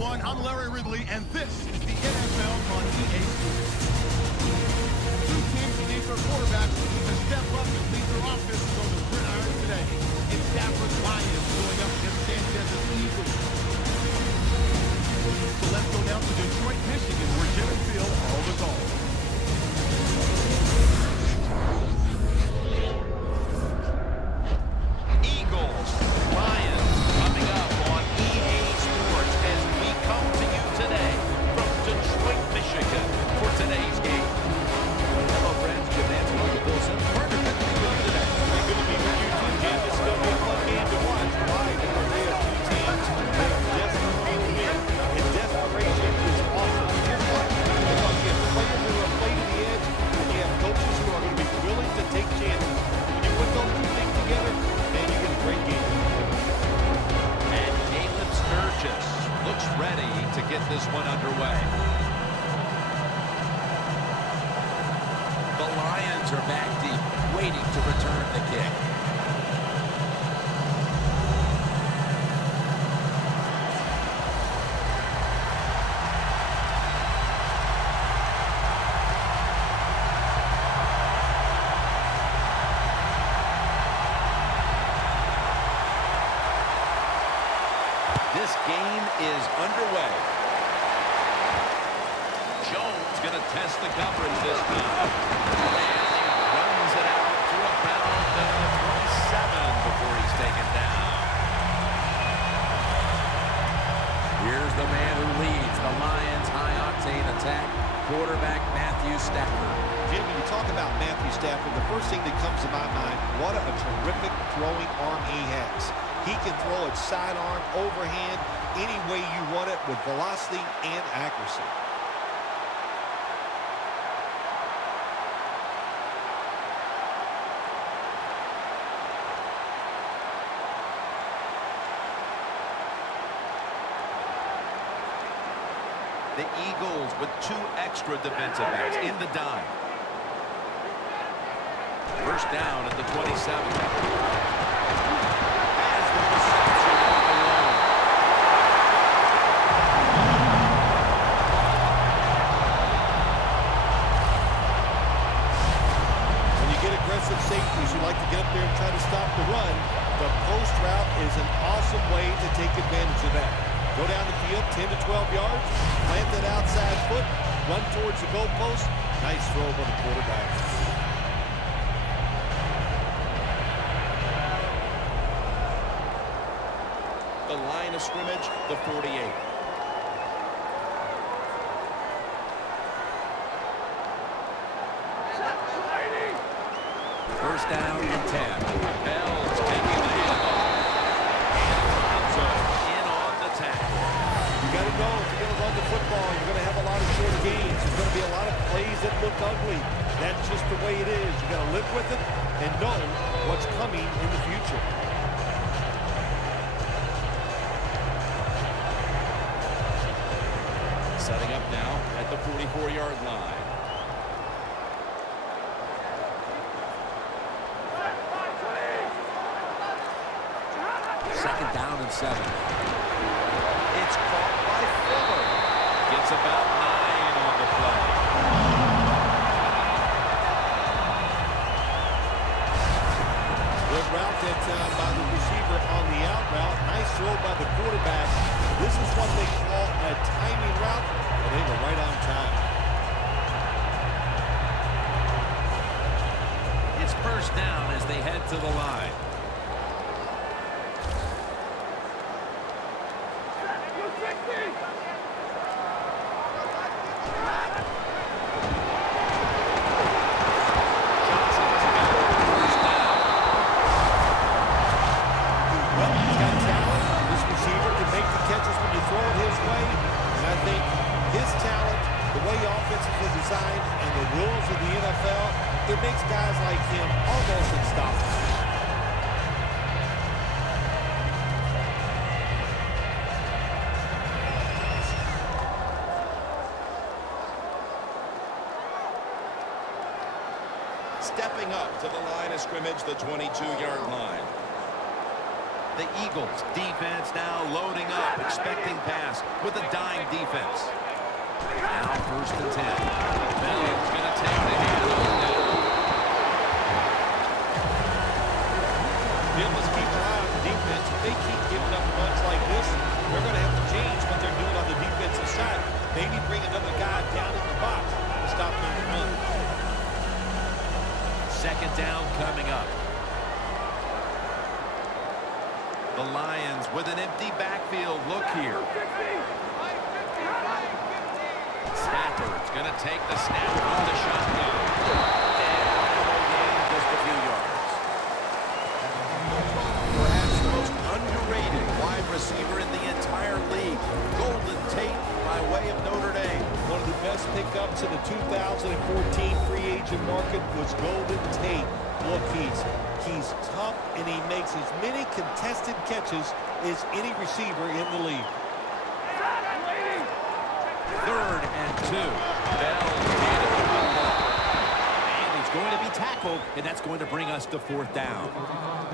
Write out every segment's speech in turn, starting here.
everyone. I'm Larry Ridley, and this is the NFL on EA Sports. Two teams that need their quarterbacks to step up and lead their offenses on the gridiron today. It's Stafford's Lions going up against Sanchez's Eagles. So let's go down to Detroit, Michigan, where Jim and Theo are the call. Eagles, Lions, coming up on EA Sports as we come to you today from Detroit, Michigan for today's game. Hello, friends. Jim Nance, Mark Wilson. Partner, good to be with you today. Hey, good to be with you, too, Jim. This is going to be a fun game to watch. Why? Because we have two teams that are desperate to win, and desperation is awesome. Here's why. Because you have players who are playing to the edge, and you have coaches who are going to be willing to take chances. When you put those two things together, man, you get a great game. And Caleb Sturgis looks ready to get this one underway. The Lions are back deep, waiting to return the kick. This game is underway. Jones going to test the coverage this time. And he runs it out to about 27 before he's taken down. Here's the man who leads the Lions' high-octane attack, quarterback Matthew Stafford. Jim, when you talk about Matthew Stafford, the first thing that comes to my mind, what a terrific throwing arm he has. He can throw it sidearm, overhand, any way you want it with velocity and accuracy. The Eagles with two extra defensive backs in the dime. First down at the 27. Safeties who like to get up there and try to stop the run, the post route is an awesome way to take advantage of that. Go down the field 10 to 12 yards, plant that outside foot, run towards the goalpost. Nice throw by the quarterback. The line of scrimmage, the 48. First down and 10. Bell's taking the handoff. And so in on the tackle. You got to know if you're going to run the football, you're going to have a lot of short gains. There's going to be a lot of plays that look ugly. That's just the way it is. You got to live with it and know what's coming in the future. Setting up now at the 44-yard line. Second down and 7. It's caught by Fuller. Gets about 9 on the play. Good route that time by the receiver on the out route. Nice throw by the quarterback. This is what they call a timing route, and they were right on time. It's first down as they head to the line. It makes guys like him almost unstoppable. Stepping up to the line of scrimmage, the 22-yard line. The Eagles defense now loading up unexpected pass with a dime defense. Now 1st and 10. Bell's going to take the handoff now. Let's keep an eye on the defense. If they keep giving up runs like this, they're going to have to change what they're doing on the defensive side. Maybe bring another guy down in the box to stop them from running. 2nd down coming up. The Lions with an empty backfield look here. Stafford's going to take the snap from the shotgun. And gain just a few yards. Perhaps the most underrated wide receiver in the entire league. Golden Tate by way of Notre Dame. One of the best pickups in the 2014 free agent market was Golden Tate. Look, he's tough, and he makes as many contested catches as any receiver in the league. 3rd and 2. Bell handed the football. And he's going to be tackled, and that's going to bring us to 4th down.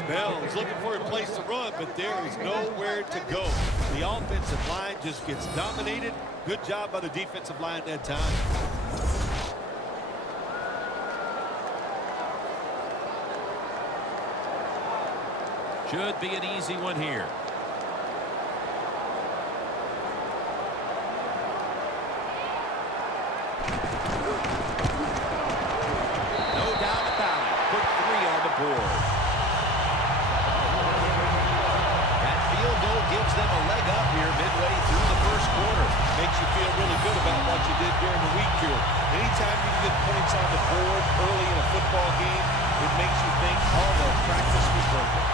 Bell is looking for a place to run, but there is nowhere to go. The offensive line just gets dominated. Good job by the defensive line that time. Should be an easy one here. No doubt about it. Put 3 on the board. That field goal gives them a leg up here midway through the 1st quarter. Makes you feel really good about what you did during the week here. Anytime you get points on the board early in a football game, it makes you think, oh, the practice was worth it.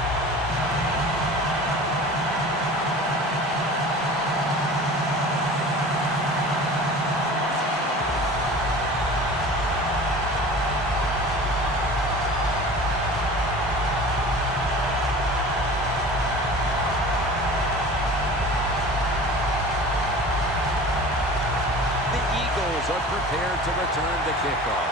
Are prepared to return the kickoff.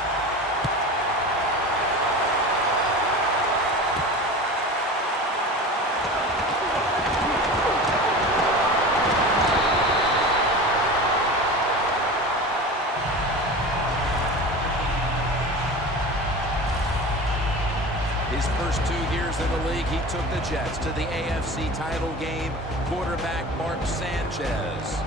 His first 2 years in the league, he took the Jets to the AFC title game. Quarterback Mark Sanchez.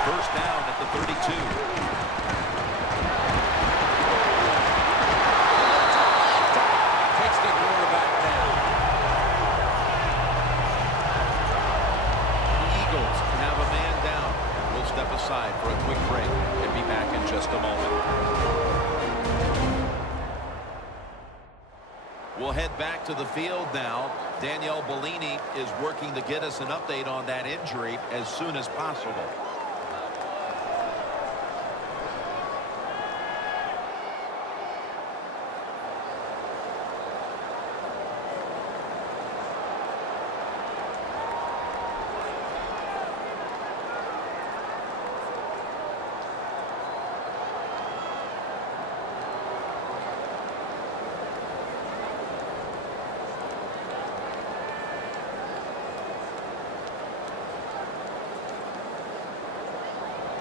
First down at the 32. Takes the quarterback down. The Eagles can have a man down. We'll step aside for a quick break and be back in just a moment. We'll head back to the field now. Danielle Bellini is working to get us an update on that injury as soon as possible.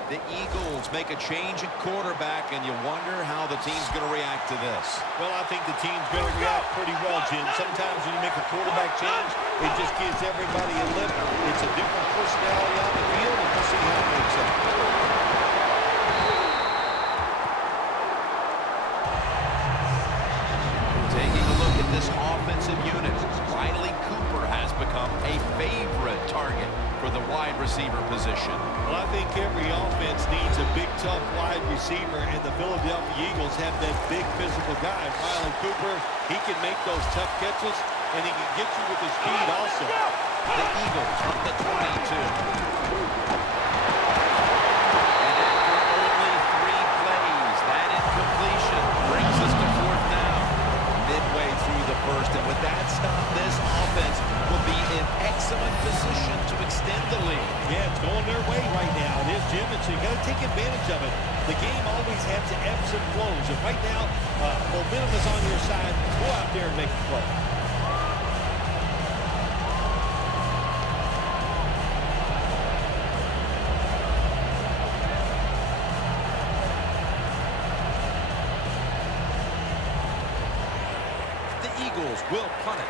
The Eagles make a change at quarterback, and you wonder how the team's going to react to this. Well, I think the team's going to react pretty well, Jim. Sometimes when you make a quarterback change, it just gives everybody a lift. It's a different personality on the field, and we'll see how it works out. Taking a look at this offensive unit, Riley Cooper has become a favorite target for the wide receiver position. Well, I think every offense needs a big, tough wide receiver, and the Philadelphia Eagles have that big physical guy. Riley Cooper, he can make those tough catches, and he can get you with his speed also. The Eagles from the 22. is, Jim, and so you got to take advantage of it. The game always has ebbs and flows, and right now, momentum is on your side. Go out there and make a play. The Eagles will punt it.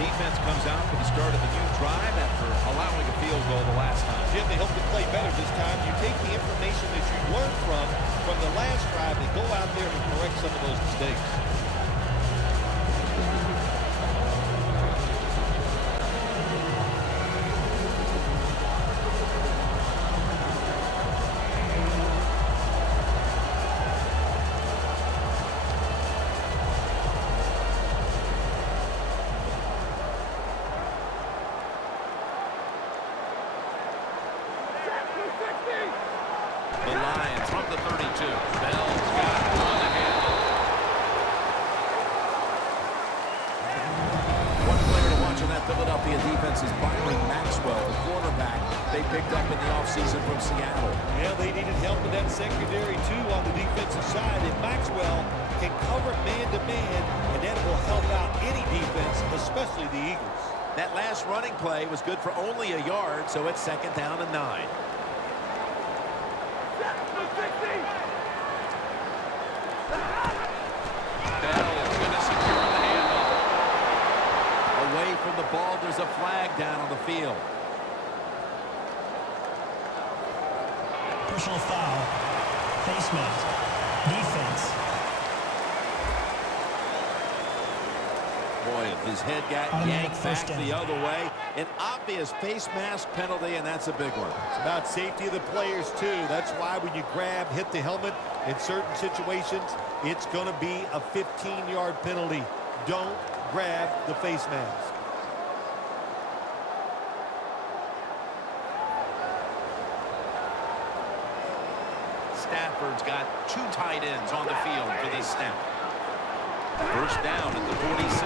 Defense comes out for the start of the new drive after allowing a field goal the last time. Jim, they hope to play better this time. You take the information that you learned from the last drive and go out there and correct some of those mistakes. The Lions from the 32. Bell's got it on the handle. One player to watch on that Philadelphia defense is Byron Maxwell, the quarterback they picked up in the offseason from Seattle. Yeah, they needed help in that secondary, too, on the defensive side. And Maxwell can cover man-to-man, and that will help out any defense, especially the Eagles. That last running play was good for only a yard, so it's 2nd down and 9. Away from the ball, there's a flag down on the field. Personal foul. Face mask. Defense. Boy, if his head got yanked back the other way, an obvious face mask penalty, and that's a big one. It's about safety of the players, too. That's why when you grab, hit the helmet, in certain situations, it's going to be a 15-yard penalty. Don't grab the face mask. Stafford's got 2 tight ends on the field for this snap. First down at the 46.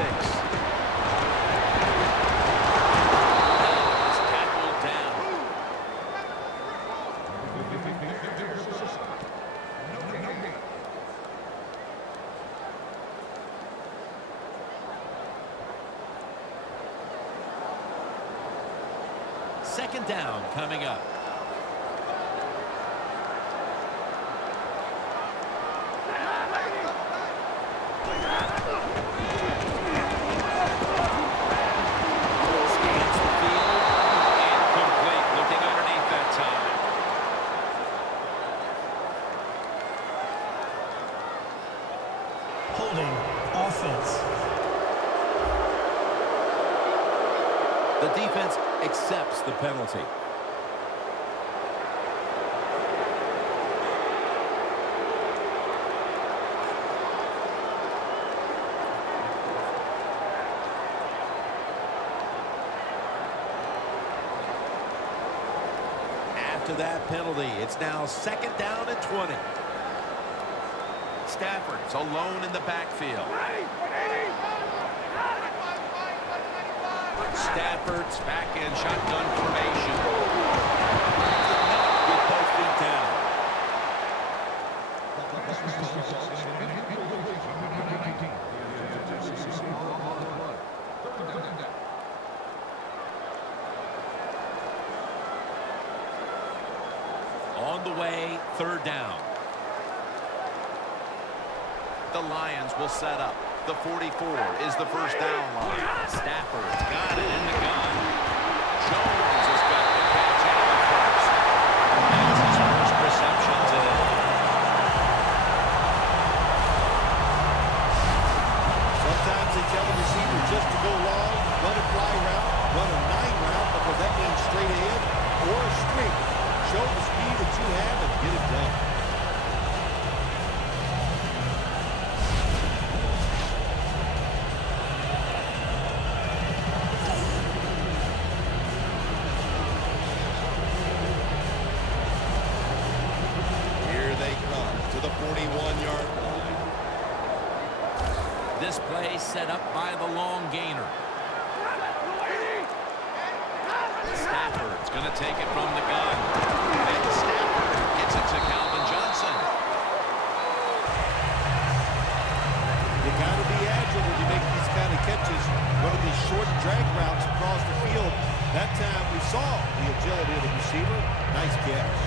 Bell is tackled down. Second down coming up. Scans the field. Incomplete. Looking underneath that time. Holding. Offense. The defense accepts the penalty. After that penalty, it's now 2nd down and 20. Stafford's alone in the backfield. Stafford's back in shotgun formation. With both feet down. On the way, 3rd down. The Lions will set up. The 44 is the first down line. Stafford's got it in the gun. Jones has got the catch out of first. That's his first reception today. Sometimes they tell the receiver just to go long, run a fly route, run a 9 route, because that means straight ahead or a streak. Show the speed that you have and get it done. This play set up by the long gainer. Stafford's going to take it from the gun. And Stafford gets it to Calvin Johnson. You got to be agile when you make these kind of catches. One of these short drag routes across the field. That time we saw the agility of the receiver. Nice catch.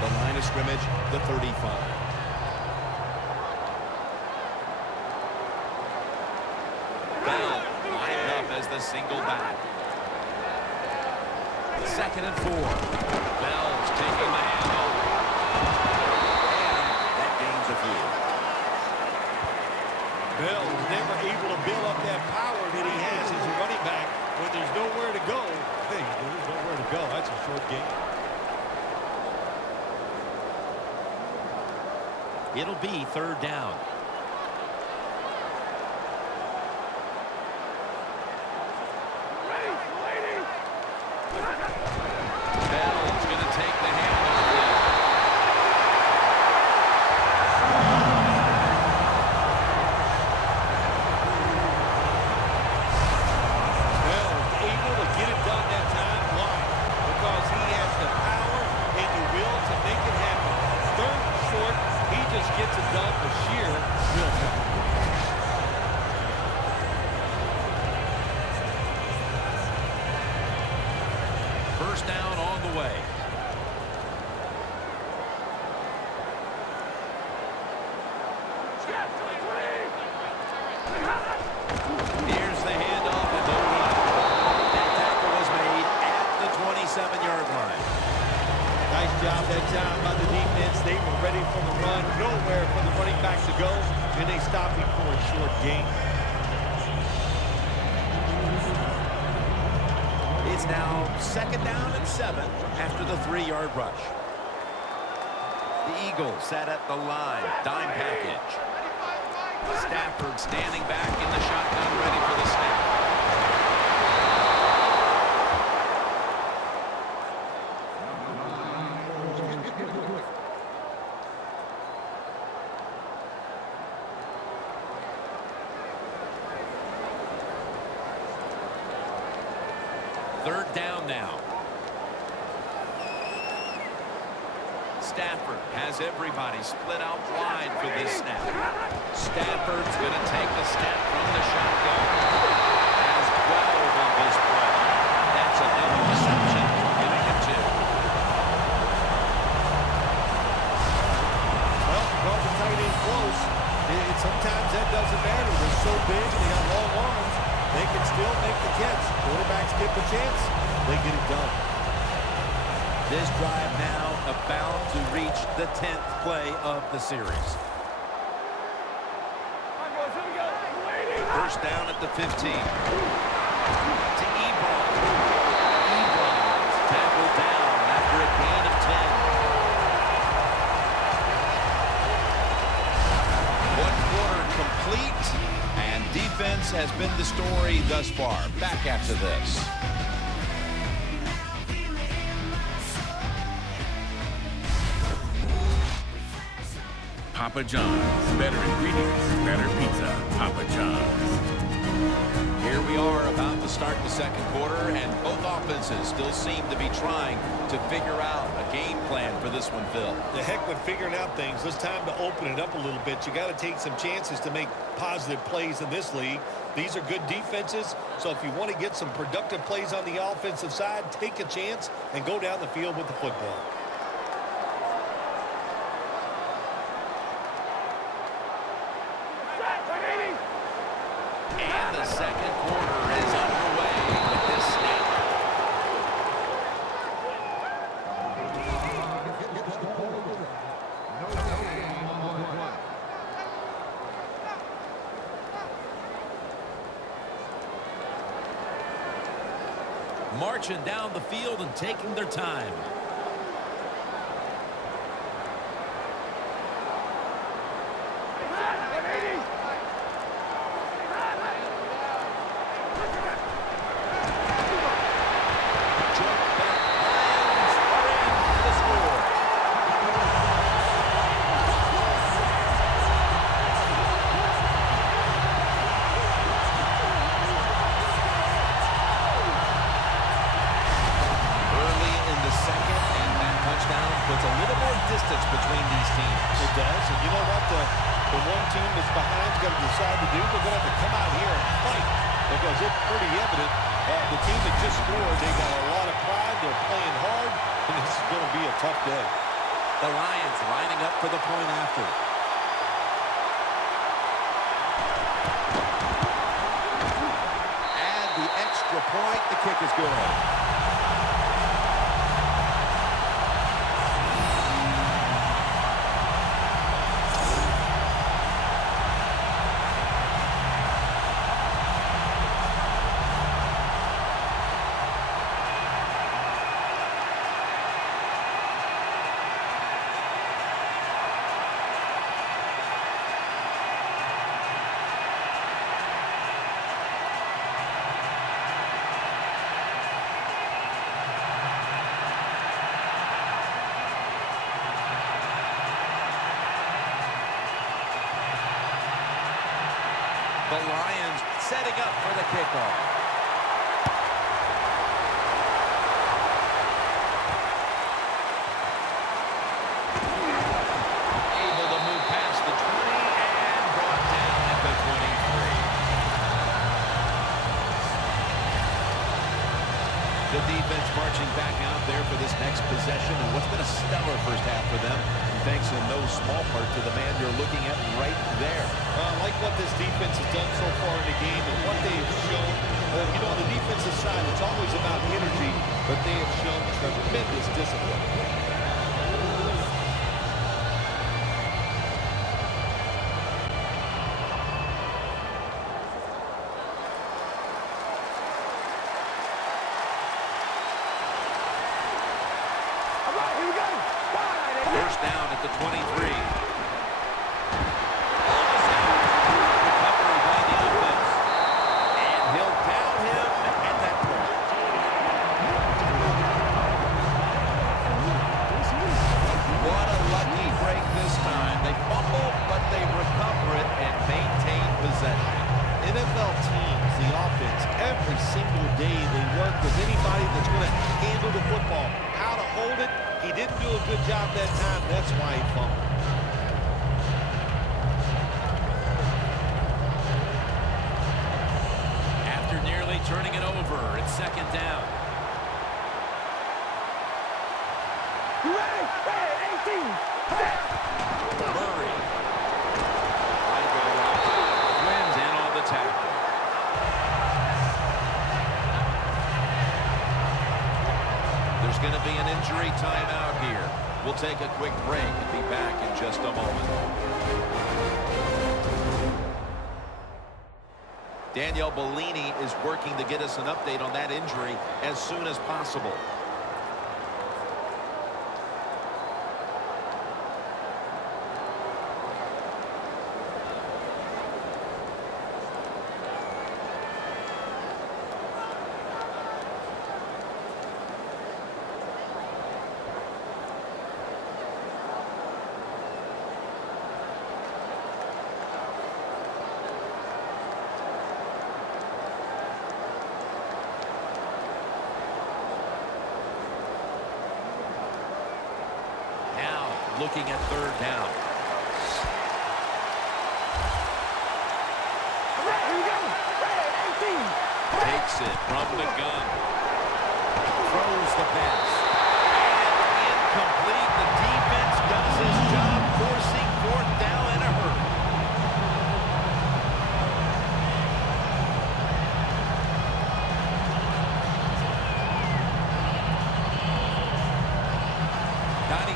The line of scrimmage, the 35. The single back. 2nd and 4. Bell's taking the handoff. And that gains a few. Bell was never able to build up that power that he has as a running back when there's nowhere to go. Hey, there's nowhere to go. That's a short game. It'll be 3rd down. First down on the way. Here's the handoff and the run. That tackle was made at the 27-yard line. Nice job that time by the defense. They were ready for the run. Nowhere for the running back to go. And they stopped him for a short gain. It's now 2nd down and 7 after the 3-yard rush. The Eagles sat at the line. Dime package. Stafford standing back in the shotgun, ready for the snap. Third down now. Stafford has everybody split out wide for this snap. Stafford's going to take the snap from the shotgun. Has 12 on this play. That's another reception, giving him 2. Well, brought the tight end close. Sometimes that doesn't matter. They're so big, they got long arms. They can still make the catch. Quarterbacks get the chance. They get it done. This drive now about to reach the 10th play of the series. First down at the 15. To Ebron. Ebron's tackled down after a gain of 10. 1 quarter complete, and defense has been the story thus far. Back after this. Papa John's. Better ingredients, better pizza. Papa John's. Here we are about to start the 2nd quarter, and both offenses still seem to be trying to figure out a game plan for this one, Phil. The heck with figuring out things. It's time to open it up a little bit. You got to take some chances to make positive plays in this league. These are good defenses, so if you want to get some productive plays on the offensive side, take a chance and go down the field with the football. And the 2nd quarter is underway with this snap. Marching down the field and taking their time. team that's behind is going to decide to do. They're going to have to come out here and fight because it's pretty evident the team that just scored, they got a lot of pride. They're playing hard, and this is going to be a tough day. The Lions lining up for the point after. Add the extra point. The kick is good. The Lions setting up for the kickoff. Able to move past the 20 and brought down at the 23. The defense marching back out there for this next possession, and what's been a stellar first half for them, thanks in no small part to the man you're looking at right there. I like what this defense has done so far in the game and what they have shown. You know, on the defensive side, it's always about energy, but they have shown tremendous discipline. First down at the 23. Recovery by the offense. And he'll down him at that point. What a lucky break this time. They fumble, but they recover it and maintain possession. NFL teams, the offense, every single day they work with anybody that's going to handle the football. How to hold it. He didn't do a good job that time. That's why he fumbled. After nearly turning it over, it's second down. Murray. Wins in on the tackle. There's going to be an injury timeout here. We'll take a quick break and be back in just a moment. Danielle Bellini is working to get us an update on that injury as soon as possible. Looking at third down. Takes it from the gun. Throws the pass. And incomplete. The defense does his job, forcing fourth down in a hurry.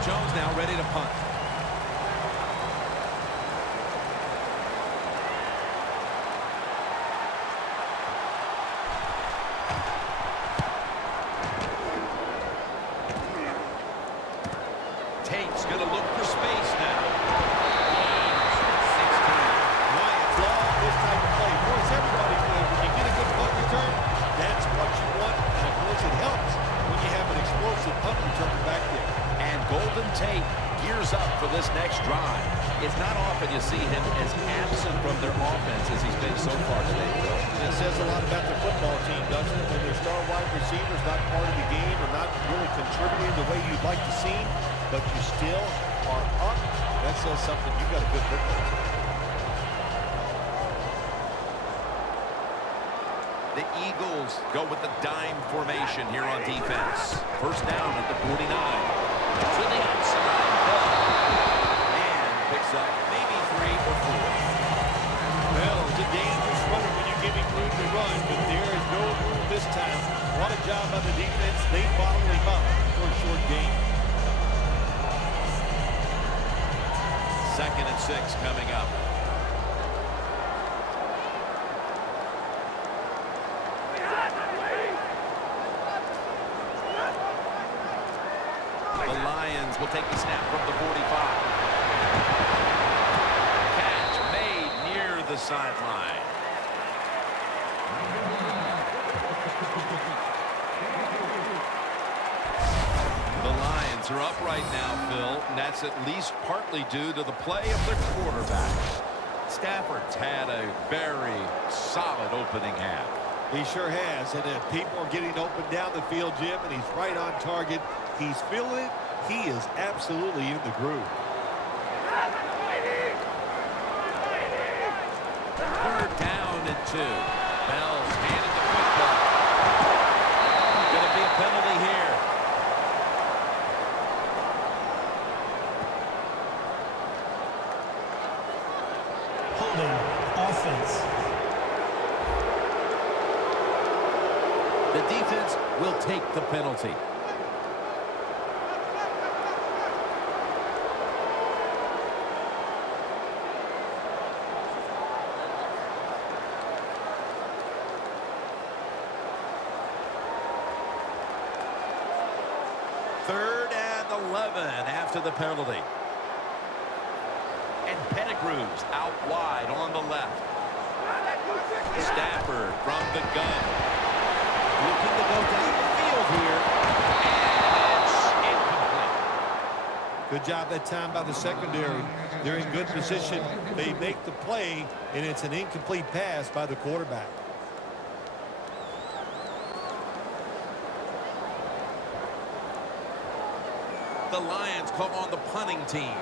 Jones now ready to punt. Tate's going to look for space now. 16. Lions love this type of play. Force everybody play. When you get a good punt return, that's what you want. And of course, it helps when you have an explosive punt return back there. And Golden Tate gears up for this next drive. It's not often you see him as absent from their offense as he's been so far today, Will. It says a lot about their football team, doesn't it? When their star wide receivers not part of the game or not really contributing the way you'd like to see, but you still are up. That says something. You got a good football team. The Eagles go with the dime formation here on defense. First down at the 49. To the outside. And picks up maybe 3 or 4. Well, it's a dangerous runner when you give him room to run, but there is no room this time. What a job by the defense. They followed him up for a short gain. 2nd and 6 coming up. The Lions will take the snap from the 45. Catch made near the sideline. The Lions are up right now, Phil, and that's at least partly due to the play of their quarterback. Stafford's had a very solid opening half. He sure has, and people are getting open down the field, Jim, and he's right on target. He's feeling it. He is absolutely in the groove. 3rd down and 2. Bell's handed the football. Going to be a penalty here. Holding. Offense. The defense will take the penalty. Third and 11 after the penalty. And Pettigrew's out wide on the left. Stafford from the gun. Looking to go down the field here. And it's incomplete. Good job that time by the secondary. They're in good position. They make the play, and it's an incomplete pass by the quarterback. The Lions come on the punting team.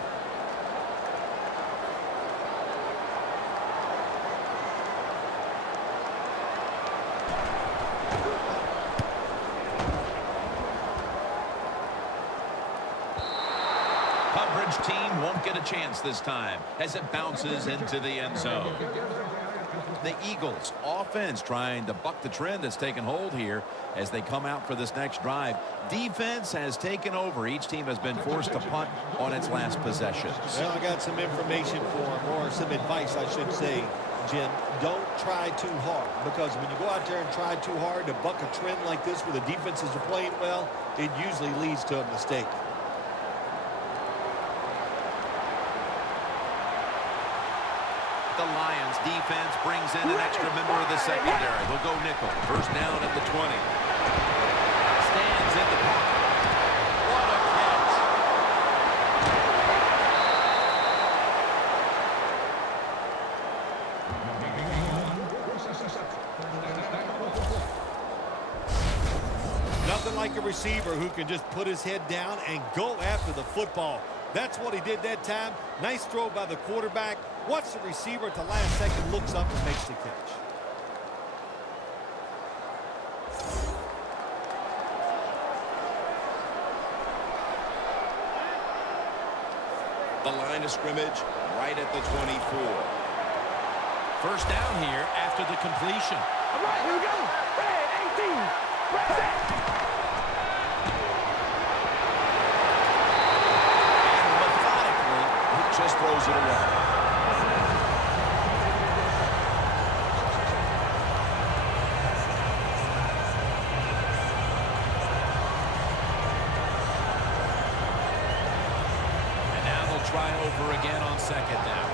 Coverage team won't get a chance this time as it bounces into the end zone. The Eagles offense trying to buck the trend that's taken hold here as they come out for this next drive. Defense has taken over. Each team has been forced to punt on its last possession. Well, I got some information for him, or some advice, I should say, Jim. Don't try too hard, because when you go out there and try too hard to buck a trend like this where the defenses are playing well, it usually leads to a mistake. The Lions defense brings in an extra member of the secondary. They'll go nickel. First down at the 20. Stands in the pocket. What a catch. Nothing like a receiver who can just put his head down and go after the football. That's what he did that time. Nice throw by the quarterback. Watch the receiver at the last second, looks up and makes the catch. The line of scrimmage right at the 24. First down here after the completion. All right, here we go. Red 18. Red set. And methodically, he just throws it away. Try over again on second down.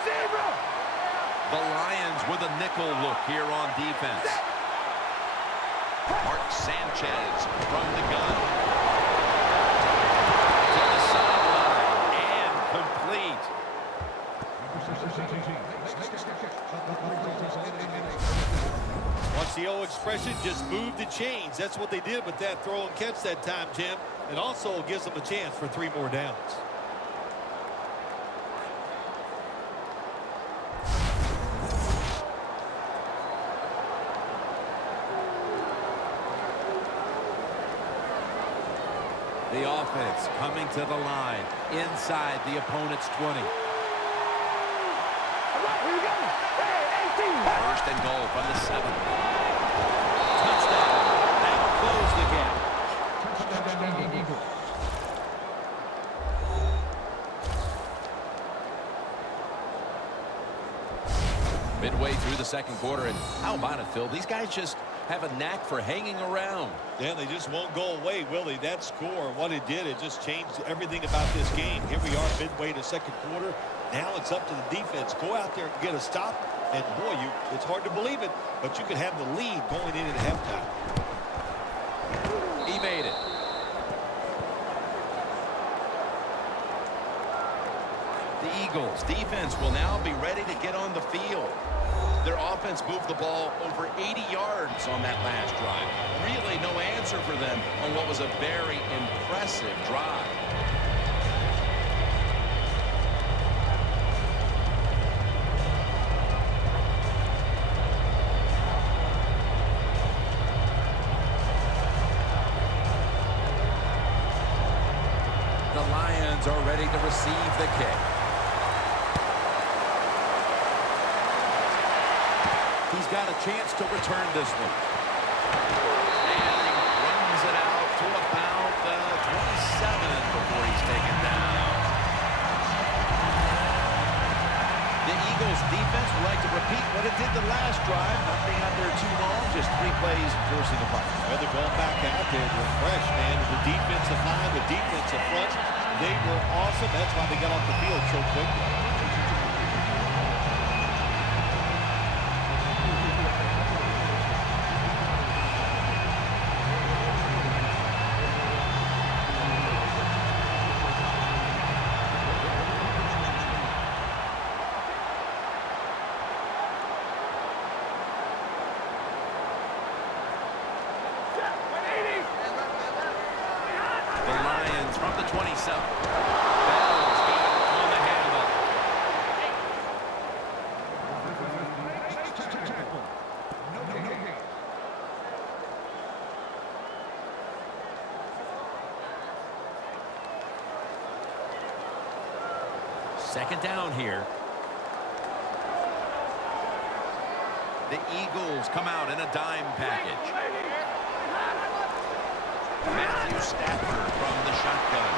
Zero. The Lions with a nickel look here on defense. Mark Sanchez from the gun. To the sideline and complete. Watch the old expression, just move the chains. That's what they did with that throw and catch that time, Jim. It also gives them a chance for 3 more downs. offense coming to the line inside the opponent's 20. First and goal from the 7. Touchdown. That'll close the gap. Midway through the second quarter, and how about it, Phil? These guys just have a knack for hanging around. Yeah, they just won't go away, will they? That score, what it did, it just changed everything about this game. Here we are midway to second quarter. Now it's up to the defense. Go out there and get a stop. And boy, it's hard to believe it, but you could have the lead going in at halftime. He made it. The Eagles defense will now be ready to get on the field. Their offense moved the ball over 80 yards on that last drive. Really no answer for them on what was a very impressive drive. The Lions are ready to receive the kick. He's got a chance to return this one. And he runs it out to about 27 before he's taken down. The Eagles defense would like to repeat what it did the last drive. Nothing out there too long, just 3 plays forcing a punt. Well, they're going back out there to refresh, man. The defensive line, the defensive front, they were awesome. That's why they got off the field so quickly. From the 27. Bell's got it on the handle. Second down here. The Eagles come out in a dime package. Matthew Stafford from the shotgun.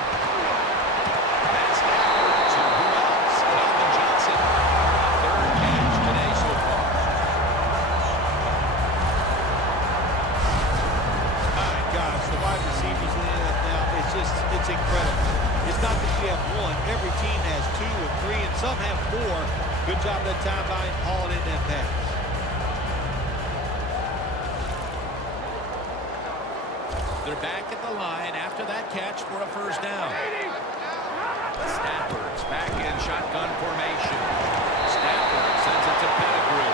Matt Stafford to who else? Calvin Johnson. Third catch today so far. My gosh, the wide receivers in the NFL, it's incredible. It's not that you have one. Every team has 2 or 3, and some have 4. Good job that time by hauling in that pass. They're back at the line after that catch for a first down. Stafford's back in shotgun formation. Stafford sends it to Pettigrew.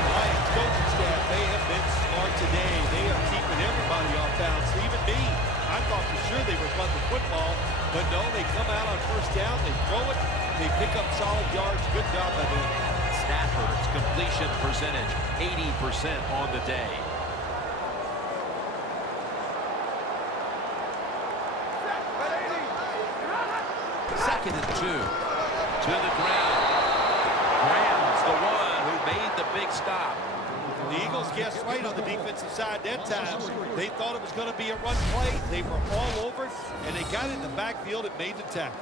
Lions coaching staff, they have been smart today. They are keeping everybody off balance, even me. I thought for sure they were punting the football, but no, they come out on first down, they throw it, they pick up solid yards. Good job by them. Stafford's completion percentage, 80% on the day. Second and 2 to the ground. Graham's the one who made the big stop. The Eagles guessed right on the defensive side that time. They thought it was going to be a run play. They were all over it, and they got in the backfield and made the tackle.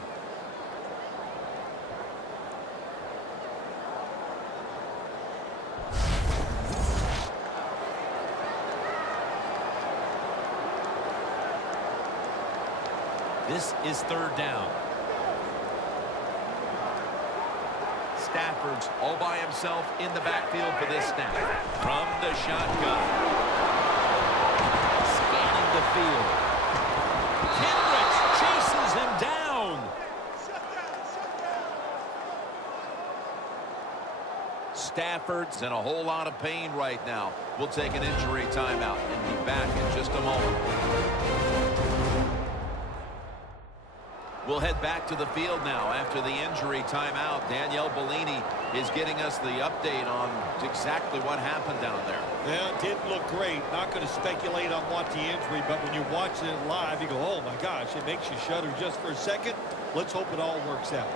This is third down. Stafford's all by himself in the backfield for this snap. From the shotgun. Scanning the field. Kendricks chases him down. Stafford's in a whole lot of pain right now. We'll take an injury timeout and be back in just a moment. We'll We'll head back to the field now after the injury timeout. Danielle Bellini is getting us the update on exactly what happened down there. Well, it didn't look great. Not going to speculate on what the injury, but when you watch it live, you go, oh my gosh, it makes you shudder just for a second. Let's hope it all works out.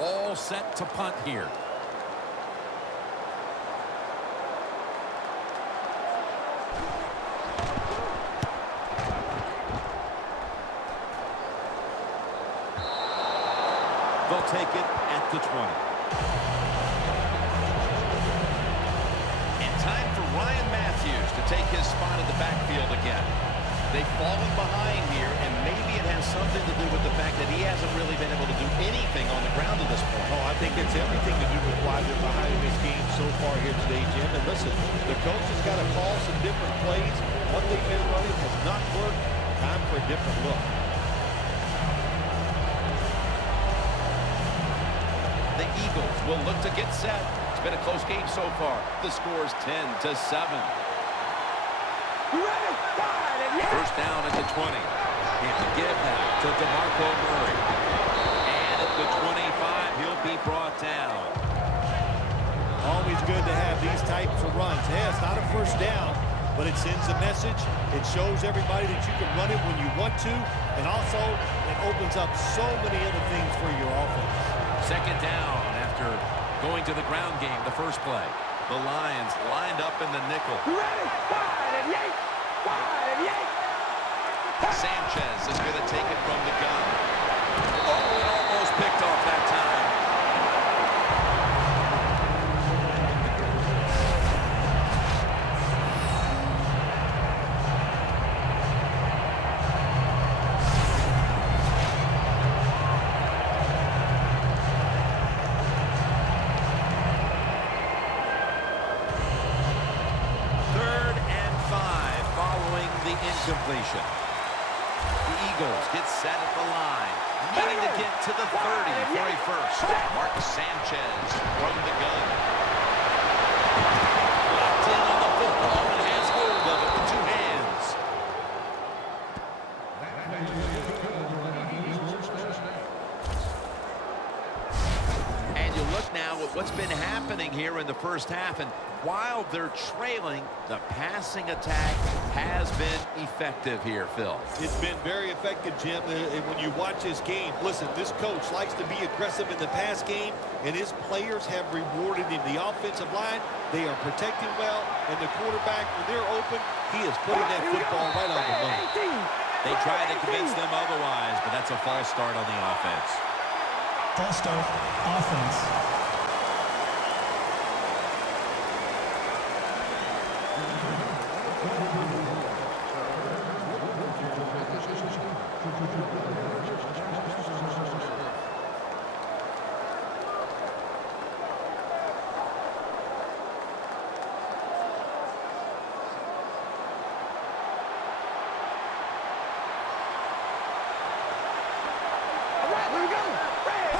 All set to punt here. They'll take it at the 20. And time for Ryan Matthews to take his spot in the backfield again. They've fallen behind here, and maybe it has something to do with the fact that he hasn't really been able to do anything on the ground to this point. Oh, I think it's everything to do with why they're behind this game so far here today, Jim. And listen, the coach has got to call some different plays. What they've been running has not worked. Time for a different look. The Eagles will look to get set. It's been a close game so far. The score's 10-7. First down at the 20. And to give that to DeMarco Murray. And at the 25, he'll be brought down. Always good to have these types of runs. Yeah, it's not a first down, but it sends a message. It shows everybody that you can run it when you want to. And also, it opens up so many other things for your offense. Second down after going to the ground game the first play. The Lions lined up in the nickel. Sanchez is going to take it from the gun. Oh, it almost picked off that time. Third and 5 following the incompletion. Eagles get set at the line, needing to get to the 30 for a first. Marcus Sanchez from the gun. Locked in on the football and has hold of it with two hands. And you look now at what's been happening here in the first half, and while they're trailing, the passing attack has been effective here, Phil. It's been very effective, Jim. And when you watch this game, listen, this coach likes to be aggressive in the pass game, and his players have rewarded him. The offensive line, they are protecting well, and the quarterback, when they're open, he is putting that football right on the money. They tried to convince them otherwise, but that's a false start on the offense. False start, offense.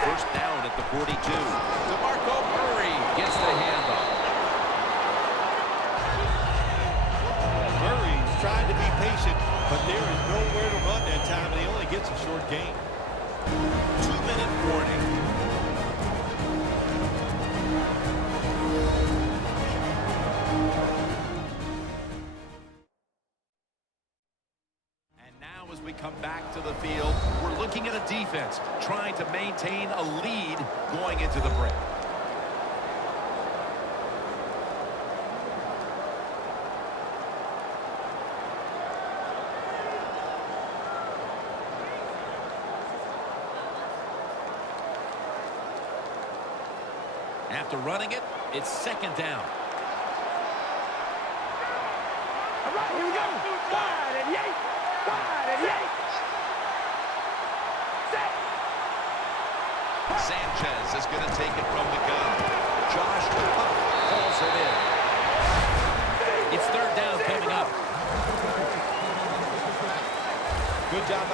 First down at the 42. DeMarco Murray gets the handoff. Murray's trying to be patient, but there is nowhere to run that time, and he only gets a short gain. 2-minute warning. And now as we come back to the field, we're looking at a defense trying to maintain a lead going into the break. After running it, it's second down. All right, here we go. Wide and yank. Wide and yank. Set. Sanchez is going to take it from the gun. Josh calls it in.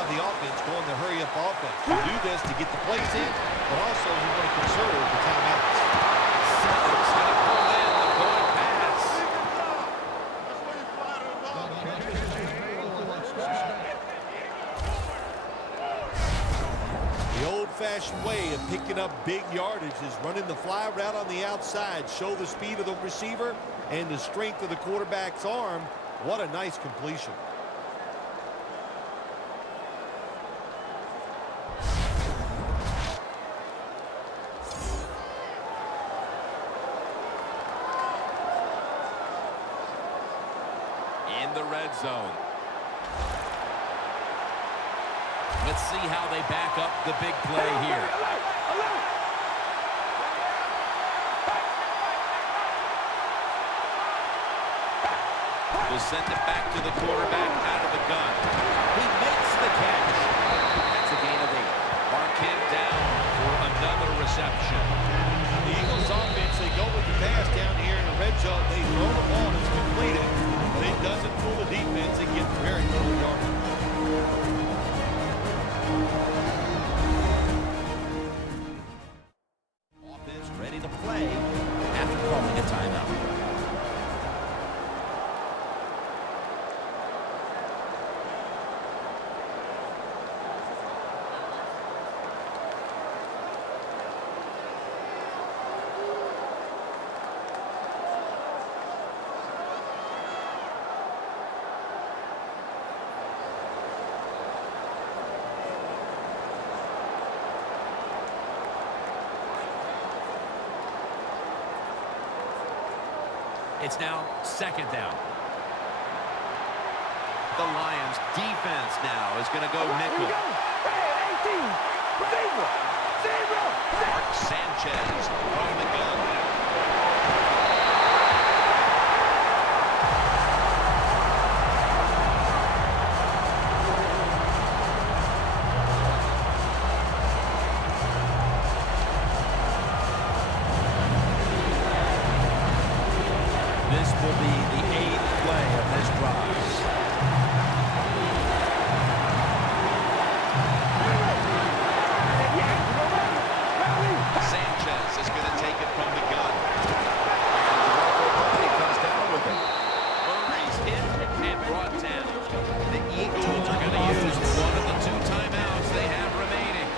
of the offense going the hurry-up offense. You do this to get the plays in, but also you want to conserve the timeouts. It's going to pull in the point pass. The old-fashioned way of picking up big yardage is running the fly route on the outside. Show the speed of the receiver and the strength of the quarterback's arm. What a nice completion. In the red zone. Let's see how they back up the big play here. We'll send it back to the quarterback out of the gun. He makes the catch. That's a gain of 8. Mark him down for another reception. The Eagles offense, they go with the pass down here in the red zone. They throw the ball, it's completed, but it doesn't fool the defense. They get very little yardage. Offense ready to play after calling a timeout. It's now second down. The Lions defense now is going to go nickel. Mark Sanchez from the gun. This will be the 8th play of this drive. Sanchez is going to take it from the gun. And he comes down with it. Murray's hit and brought down. The Eagles are going to use one of the 2 timeouts they have remaining.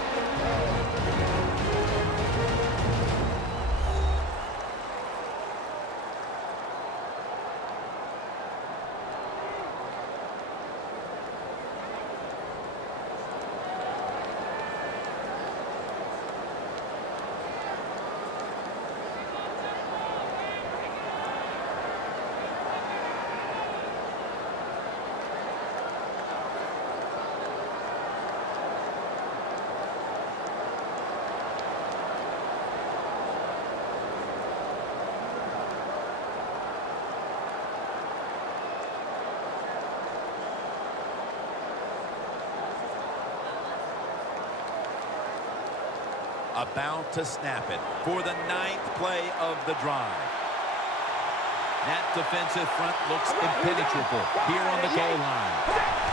About to snap it for the 9th play of the drive. That defensive front looks impenetrable here on the goal line.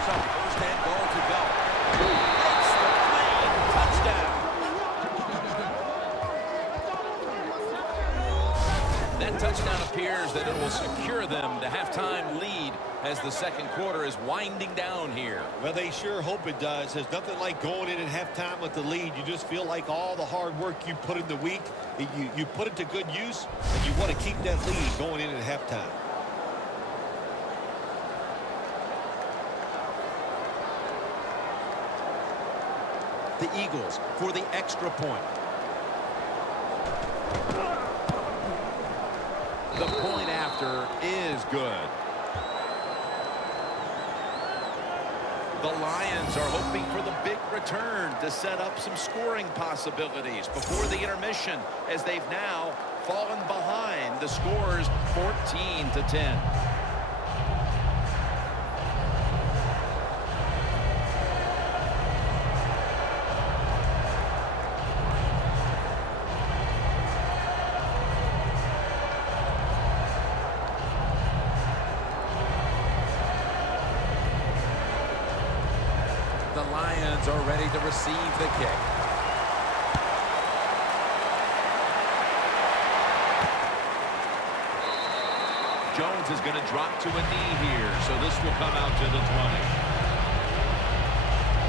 So first and goal to go. It's the clean touchdown. That touchdown appears that it will secure them to halftime lead as the second quarter is winding down here. Well, they sure hope it does. There's nothing like going in at halftime with the lead. You just feel like all the hard work you put in the week, you put it to good use, and you want to keep that lead going in at halftime. The Eagles for the extra point. The point after is good. The Lions are hoping for the big return to set up some scoring possibilities before the intermission, as they've now fallen behind. The score's 14-10. Lions are ready to receive the kick. Jones is going to drop to a knee here, so this will come out to the 20.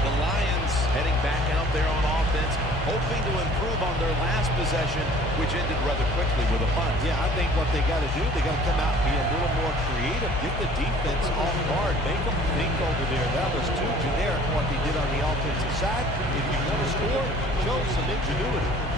The Lions heading back out there on offense, hoping to improve on their last possession, which ended rather quickly with a punt. Yeah, I think what they got to do, they got to come out and be a little more creative, get the defense off guard, make them think over there. That was too generic what they did on the offensive side. If you want to score, show some ingenuity.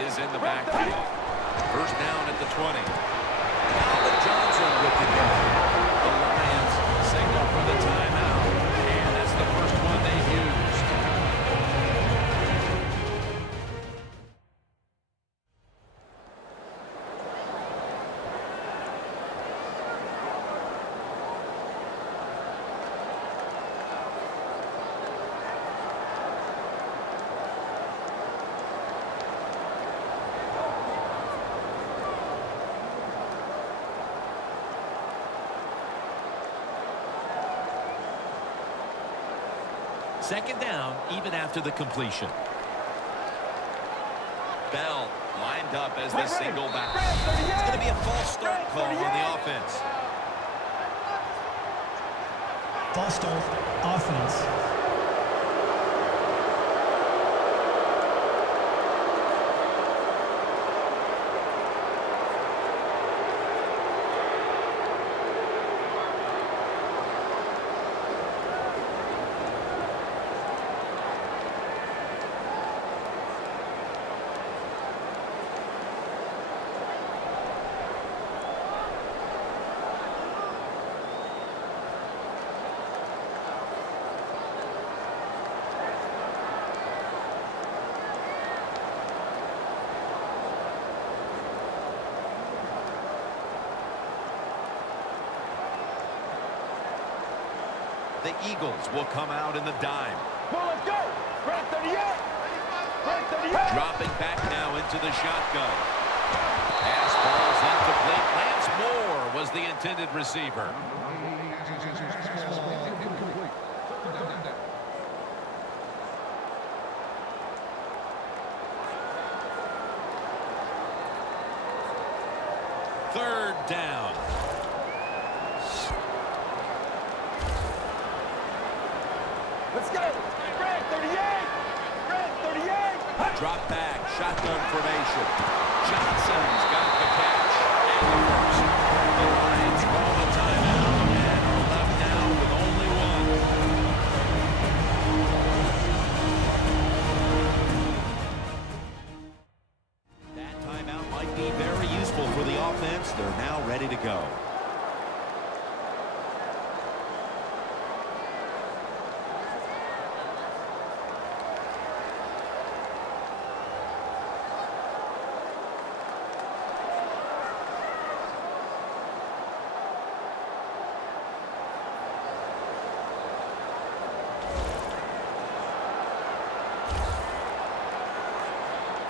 Is in the backfield. First down at the 20. Alvin Johnson with the kick. The Lions signal for the timeout, and that's the first one they've used. Second down, even after the completion. Bell lined up as the single back. It's going to be a false start call on the offense. False start, offense. The Eagles will come out in the dime. Well, let's go. Red 38. Red 38. Dropping back now into the shotgun. Pass balls incomplete. Lance Moore was the intended receiver. Third down. Let's go. Red 38. Red 38. Drop back. Shotgun formation. Johnson's got the catch. And the first. The Lions call a timeout and are left now with only one. That timeout might be very useful for the offense. They're now ready to go.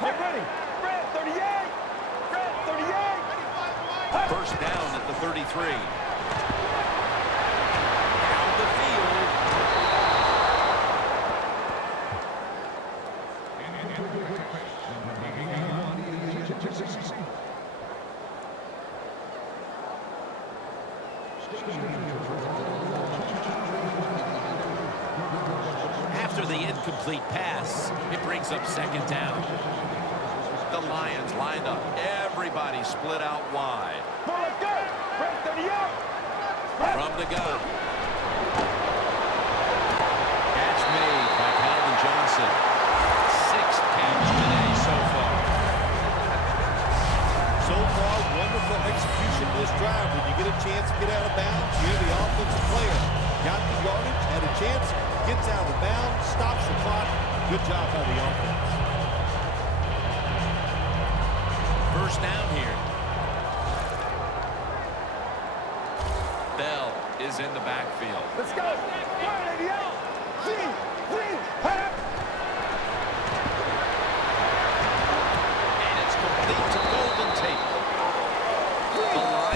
Get ready. Red 38. Red 38. First down at the 33. Down the field. After the incomplete pass, it brings up second down. The Lions lined up. Everybody split out wide. Well, let's go. Red 38. From the gun. Catch made by Calvin Johnson. 6th catch today so far. So far, wonderful execution this drive. When you get a chance to get out of bounds, you're the offensive player. Got the yardage, had a chance, gets out of bounds, stops the clock. Good job by the offense. First down here. Bell is in the backfield. Let's go. Red 88.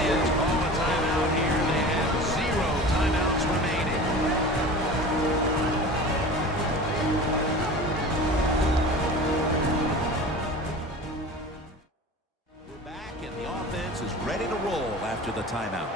Lions call a timeout here. They have 0 timeouts remaining. We're back, and the offense is ready to roll after the timeout.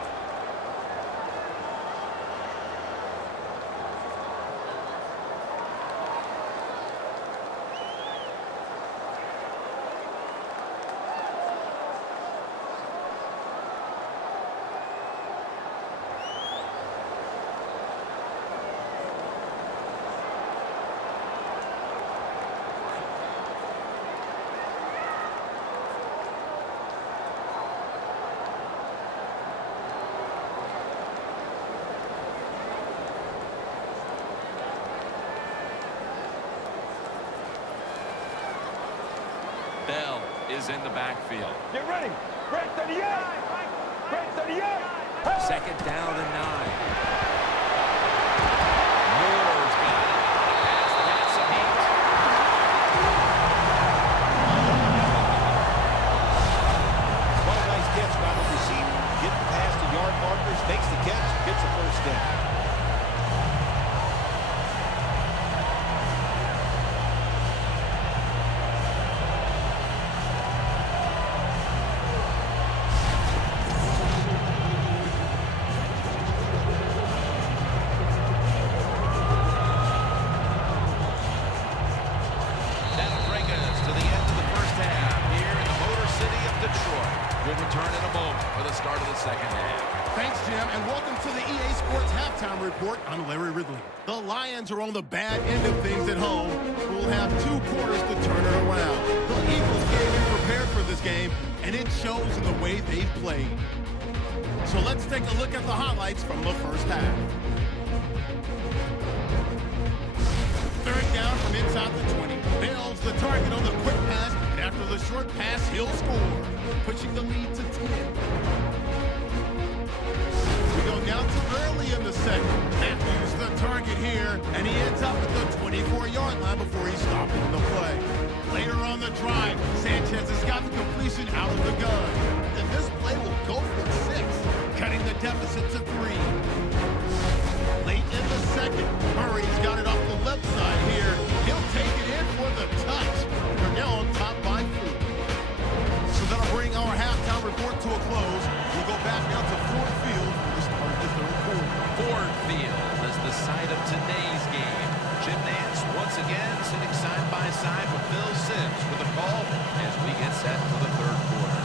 Bell is in the backfield. Get ready. Red 38. Red 38. Second down and 9. Moore's got it. Pass had some heat. What a nice catch by the receiver. Getting past the yard markers, makes the catch, gets a first down. That'll bring us to the end of the first half here in the Motor City of Detroit. We'll return in a moment for the start of the second half. Thanks, Jim, and welcome to the EA Sports Halftime Report. I'm Larry Ridley. The Lions are on the bad end of things at home. We'll have 2 quarters to turn it around. The Eagles came in prepared for this game, and it shows in the way they've played. So let's take a look at the highlights from the first half. Third down from inside the 20. Bell's the target on the quick pass, and after the short pass, he'll score, pushing the lead to 10. We go down to early in the second. Matthews the target here, and he ends up at the 24-yard line before he's stopped in the play. Later on the drive, Sanchez has got the completion out of the gun, and this play will go for 6, cutting the deficit to 3. Late in the second, Murray's got it off the left side here. He'll take it in for the touch. They're now on top by 4. So that'll bring our halftime report to a close. We'll go back now to Ford Field for the start of the third quarter. Ford Field is the site of today's game. Jim Nance once again sitting side by side with Phil Simms with a call as we get set for the third quarter.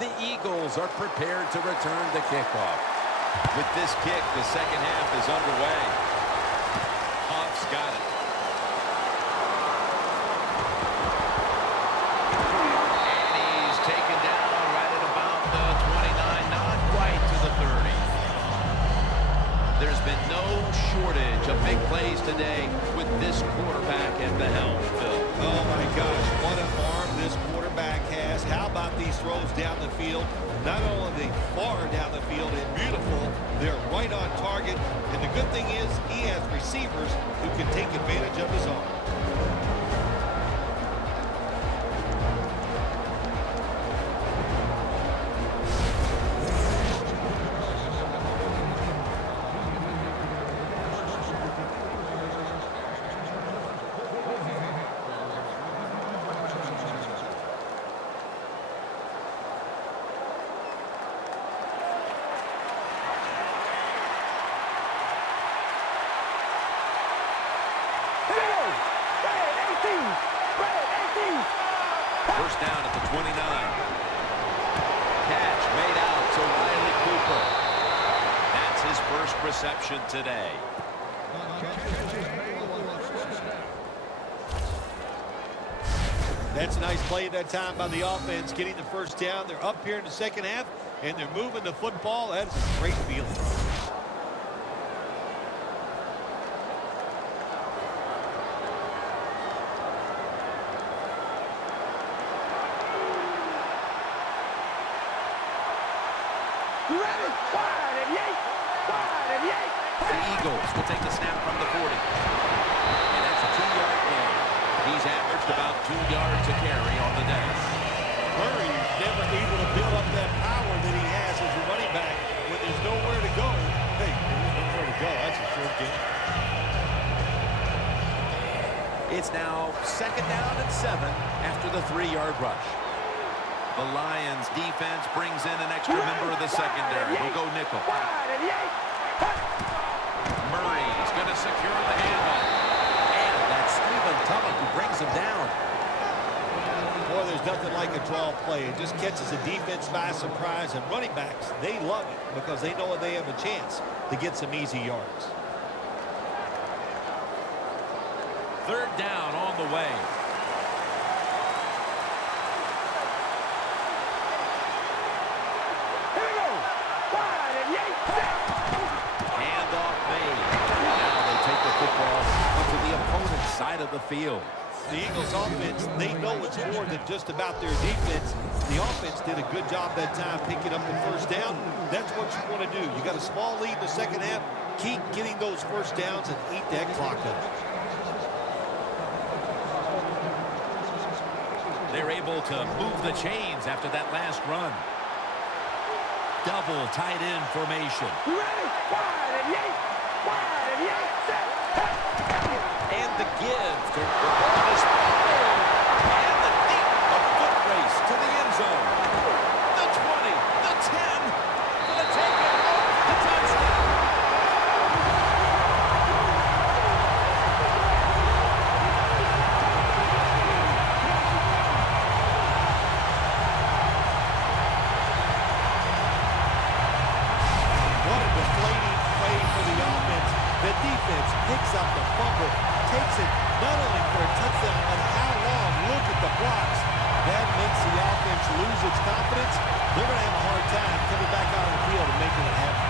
The Eagles are prepared to return the kickoff. With this kick, the second half is underway. Hoff's got it. And he's taken down right at about the 29, not quite to the 30. There's been no shortage of big plays today with this quarterback at the helm, Phil. Oh my gosh, what an arm this quarterback has. How about these throws down the field? Not only are they far down the field and beautiful, they're right on target. And the good thing is he has receivers who can take advantage of his arm. First down at the 29. Catch made out to Riley Cooper. That's his first reception today. That's a nice play that time by the offense, getting the first down. They're up here in the second half, and they're moving the football. That is a great feeling. ready? Wide and yank. Wide and yank. The Eagles will take the snap from the 40. And that's a 2-yard gain. He's averaged about 2 yards a carry on the day. Murray's never able to build up that power that he has as a running back when there's nowhere to go. Hey, there's nowhere to go. That's a short game. It's now 2nd down and 7 after the 3-yard rush. The Lions defense brings in an extra member of the secondary. We'll go nickel. Murray's going to secure the handoff. And that's Stephen Tulloch who brings him down. Boy, there's nothing like a draw play. It just catches the defense by surprise. And running backs, they love it because they know they have a chance to get some easy yards. 3rd down on the way. Handoff made. Now they take the football onto the opponent's side of the field. The Eagles offense, they know it's more than just about their defense. The offense did a good job that time picking up the 1st down. That's what you want to do. You got a small lead in the 2nd half. Keep getting those 1st downs and eat that clock up. They're able to move the chains after that last run. Double tight end formation. And the give to this and the deep foot race to the end zone. The 20, the 10, the takeoff, the touchdown. What a deflating play for the offense. The defense picks up the fumble, takes it not only for a touchdown, but how long. Look at the blocks. That makes the offense lose its confidence. They're going to have a hard time coming back out on the field and making it happen.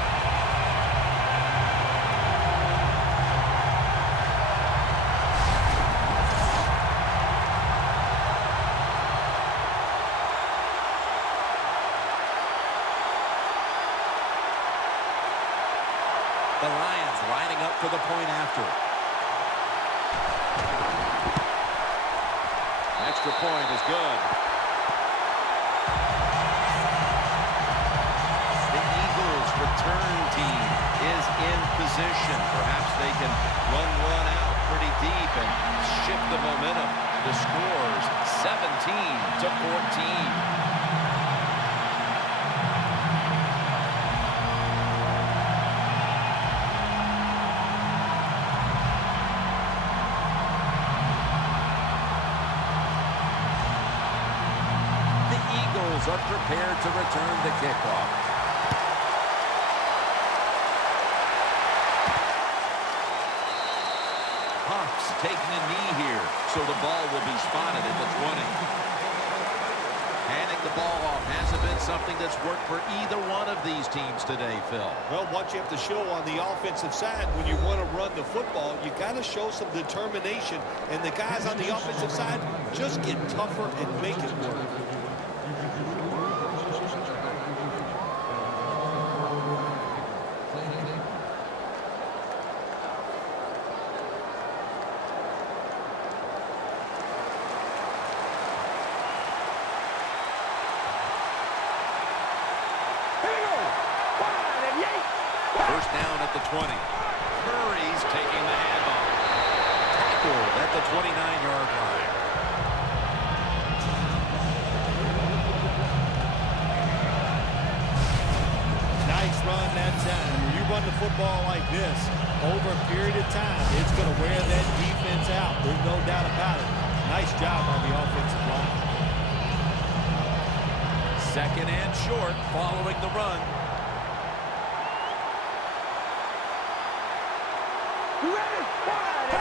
The Lions lining up for the point after. Extra point is good. The Eagles return team is in position. Perhaps they can run one out pretty deep and shift the momentum. The scores 17-14. Are prepared to return the kickoff. Huff's taking a knee here, so the ball will be spotted at the 20. Handing the ball off hasn't been something that's worked for either one of these teams today, Phil. Well, what you have to show on the offensive side when you want to run the football, you got to show some determination. And the guys on the offensive side just get tougher and make it work. First down at the 20. Murray's taking the handoff. Tackled at the 29-yard line. Nice run that time. When you run the football like this, over a period of time, it's going to wear that defense out. There's no doubt about it. Nice job on the offensive line. 2nd and short following the run.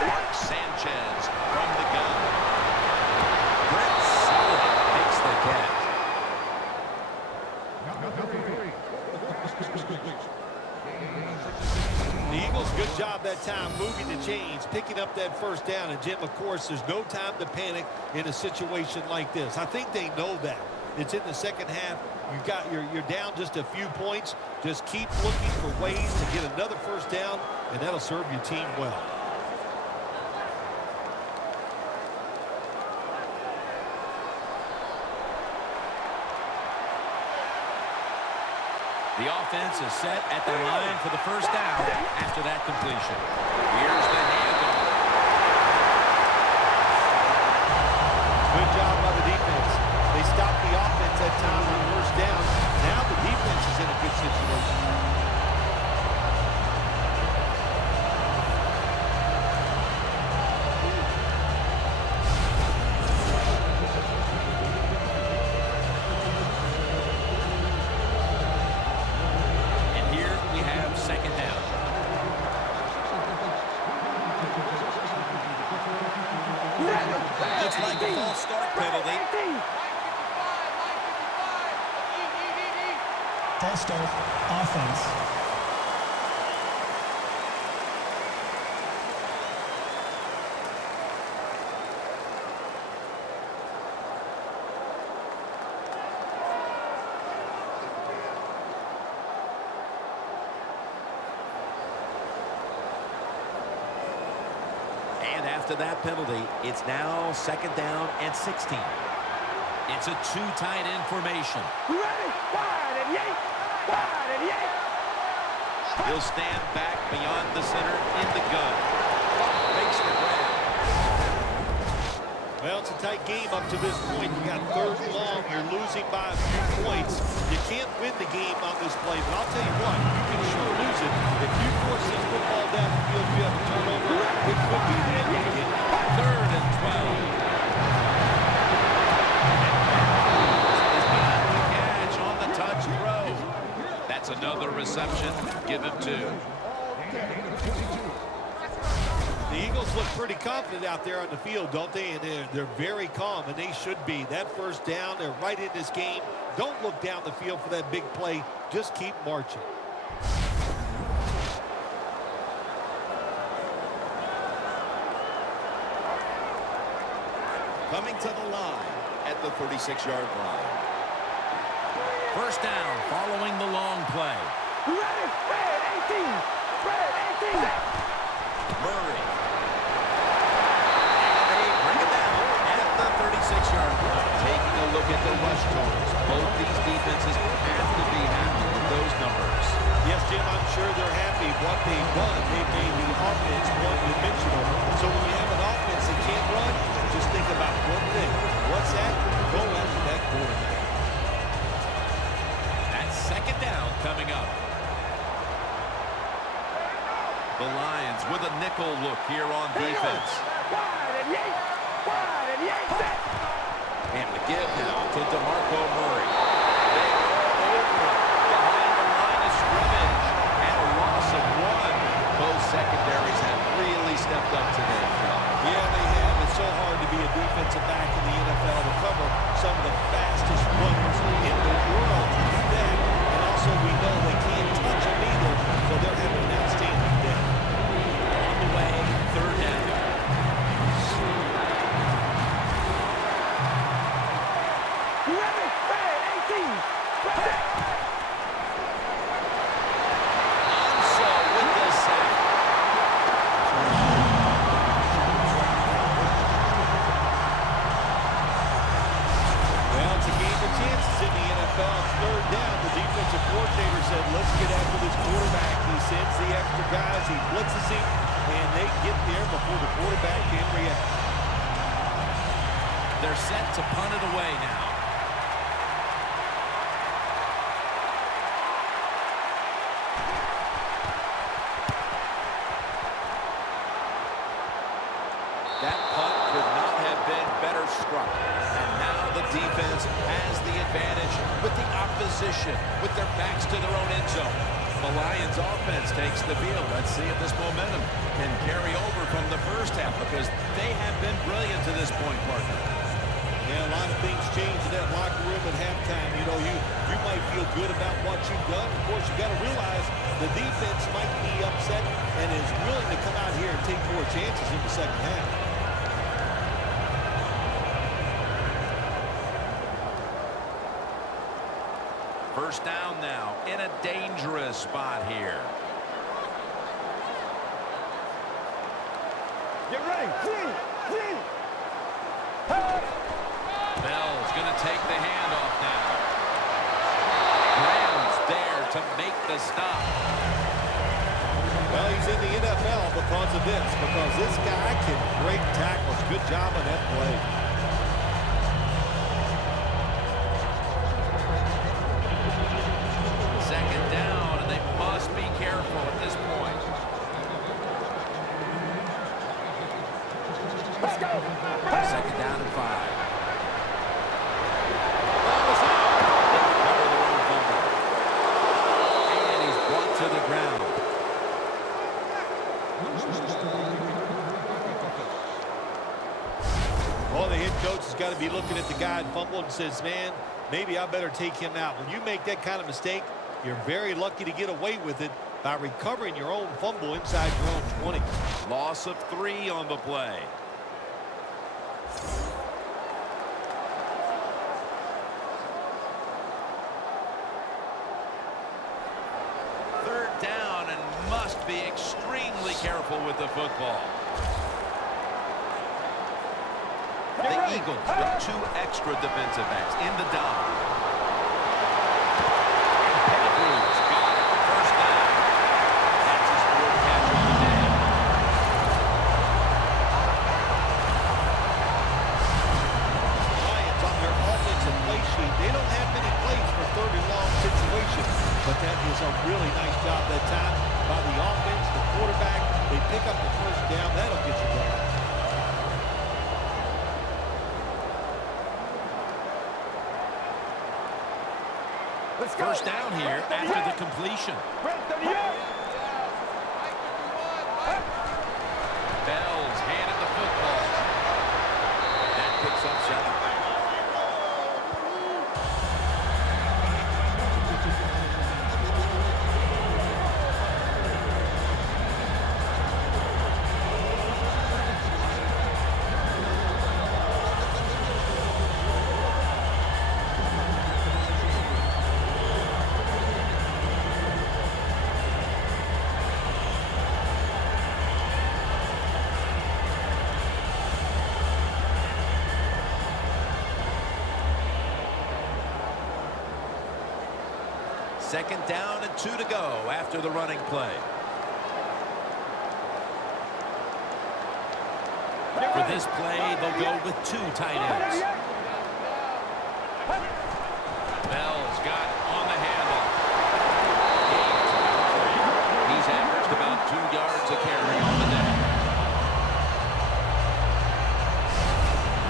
Mark Sanchez from the gun. Brett Sullivan makes the catch. The Eagles, good job that time moving the chains, picking up that 1st down. And, Jim, of course, there's no time to panic in a situation like this. I think they know that. It's in the 2nd half. you're down just a few points. Just keep looking for ways to get another first down, and that'll serve your team well. The offense is set at the line for the first down after that completion. Here's the handoff. Good job by the defense. They stopped the offense that time on first down. Now the defense is in a good situation. Looks like a false start penalty. False start, offense. And after that penalty, it's now second down and 16. It's a two tight end formation. Ready, wide and yank, wide and yank. He'll stand back beyond the center in the gun. Makes the grab. Well, it's a tight game up to this point. You got third and long. You're losing by a few points. You can't win the game on this play, but I'll tell you what, you can sure lose it. If you force this football down the field, you have a turnover, it could be the end of the game. Third and 12. Catch on the touch throw. That's another reception. Give him 2. The Eagles look pretty confident out there on the field, don't they? And they're very calm, and they should be. That first down, they're right in this game. Don't look down the field for that big play. Just keep marching. Coming to the line at the 36-yard line. First down following the long play. Ready, red 18, red 18. Murray. And they bring it down at the 36-yard line. Taking a look at the rush totals. Both these defenses have to be happy with those numbers. Yes, Jim, I'm sure they're happy what they've done. They've made the offense one-dimensional. So when you have an offense that can't run, just think about one thing. What's that? Go after that quarterback. That's second down coming up. The Lions with a nickel look here on defense. Wide and yank, wide and yank. And the give now to DeMarco Murray. They are over behind the line of scrimmage. And a loss of 1. Both secondaries have really stepped up today. Yeah, they have. It's so hard to be a defensive back in the NFL to cover some of the fastest runners in the world to do that. And also we know they can't touch them either, so they're having an outstanding day. On the way, third down. Ready, red 18, ready. Anso with the sack. Well, it's a game of chances in the NFL. It's third down. The defensive coordinator said, let's get after this quarterback. He sends the extra guys. He blitzes him, and they get there before the quarterback can react. They're set to punt it away now. That punt could not have been better struck. And now the defense has the advantage with the opposition, with their backs to their own end zone. The Lions offense takes the field. Let's see if this momentum can carry over from the first half, because they have been brilliant to this point, partner. Yeah, a lot of things change in that locker room at halftime. You know, you might feel good about what you've done. Of course, you got to realize the defense might be upset and is willing to come out here and take more chances in the second half. first down now in a dangerous spot here. Get ready. Bell's going to take the handoff now. Graham's there to make the stop. Well, he's in the NFL because of this, because this guy can break tackles. Good job on that play. Second down, and they must be careful at this point. Let's go. Second down and 5. And he's brought to the ground. Well, the head coach has got to be looking at the guy that fumbled and says, man, maybe I better take him out. When you make that kind of mistake, you're very lucky to get away with it by recovering your own fumble inside your own 20. Loss of 3 on the play. Third down, and must be extremely careful with the football. The Eagles with 2 extra defensive backs in the dime. Pettigrew's got it for first down. That's his 4th catch of the day. Lions on their offensive play sheet, they don't have many plays for 3rd and long situations, but that is a really nice job that time by the offense, the quarterback. They pick up the first down. That'll get you going. Let's go. First down here after the completion. Bell's handed the football. That picks up 7. Second down and 2 to go after the running play. For this play, they'll go with 2 tight ends. Bell's got it on the handle. He's averaged about 2 yards a carry on the day.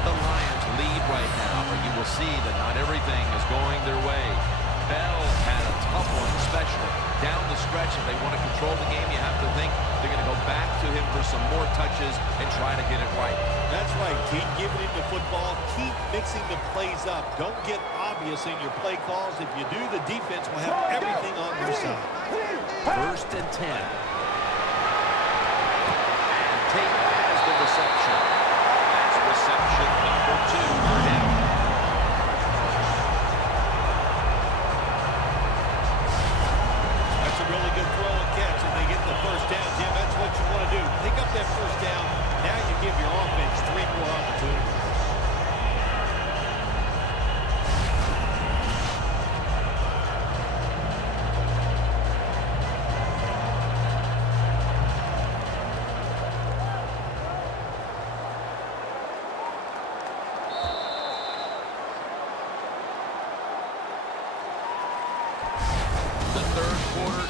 The Lions lead right now, but you will see that not everything is going their way. Bell had a tough one, especially down the stretch. If they want to control the game, you have to think they're going to go back to him for some more touches and try to get it right. That's right. Keep giving him the football. Keep mixing the plays up. Don't get obvious in your play calls. If you do, the defense will have everything on their side. First and 10. And Tate has the reception. That's reception number 2 for him. Really good throw and catch, and they get the first down, Jim. That's what you want to do. Pick up that first down. Now you give your offense 3 more opportunities.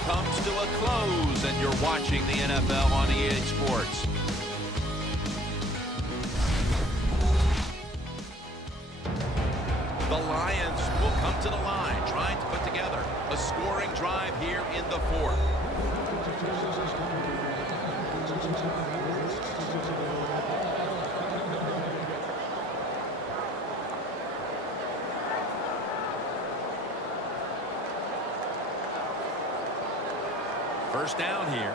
Comes to a close, and you're watching the NFL on EA Sports. The Lions will come to the line, trying to put together a scoring drive here in the 4th. First down here.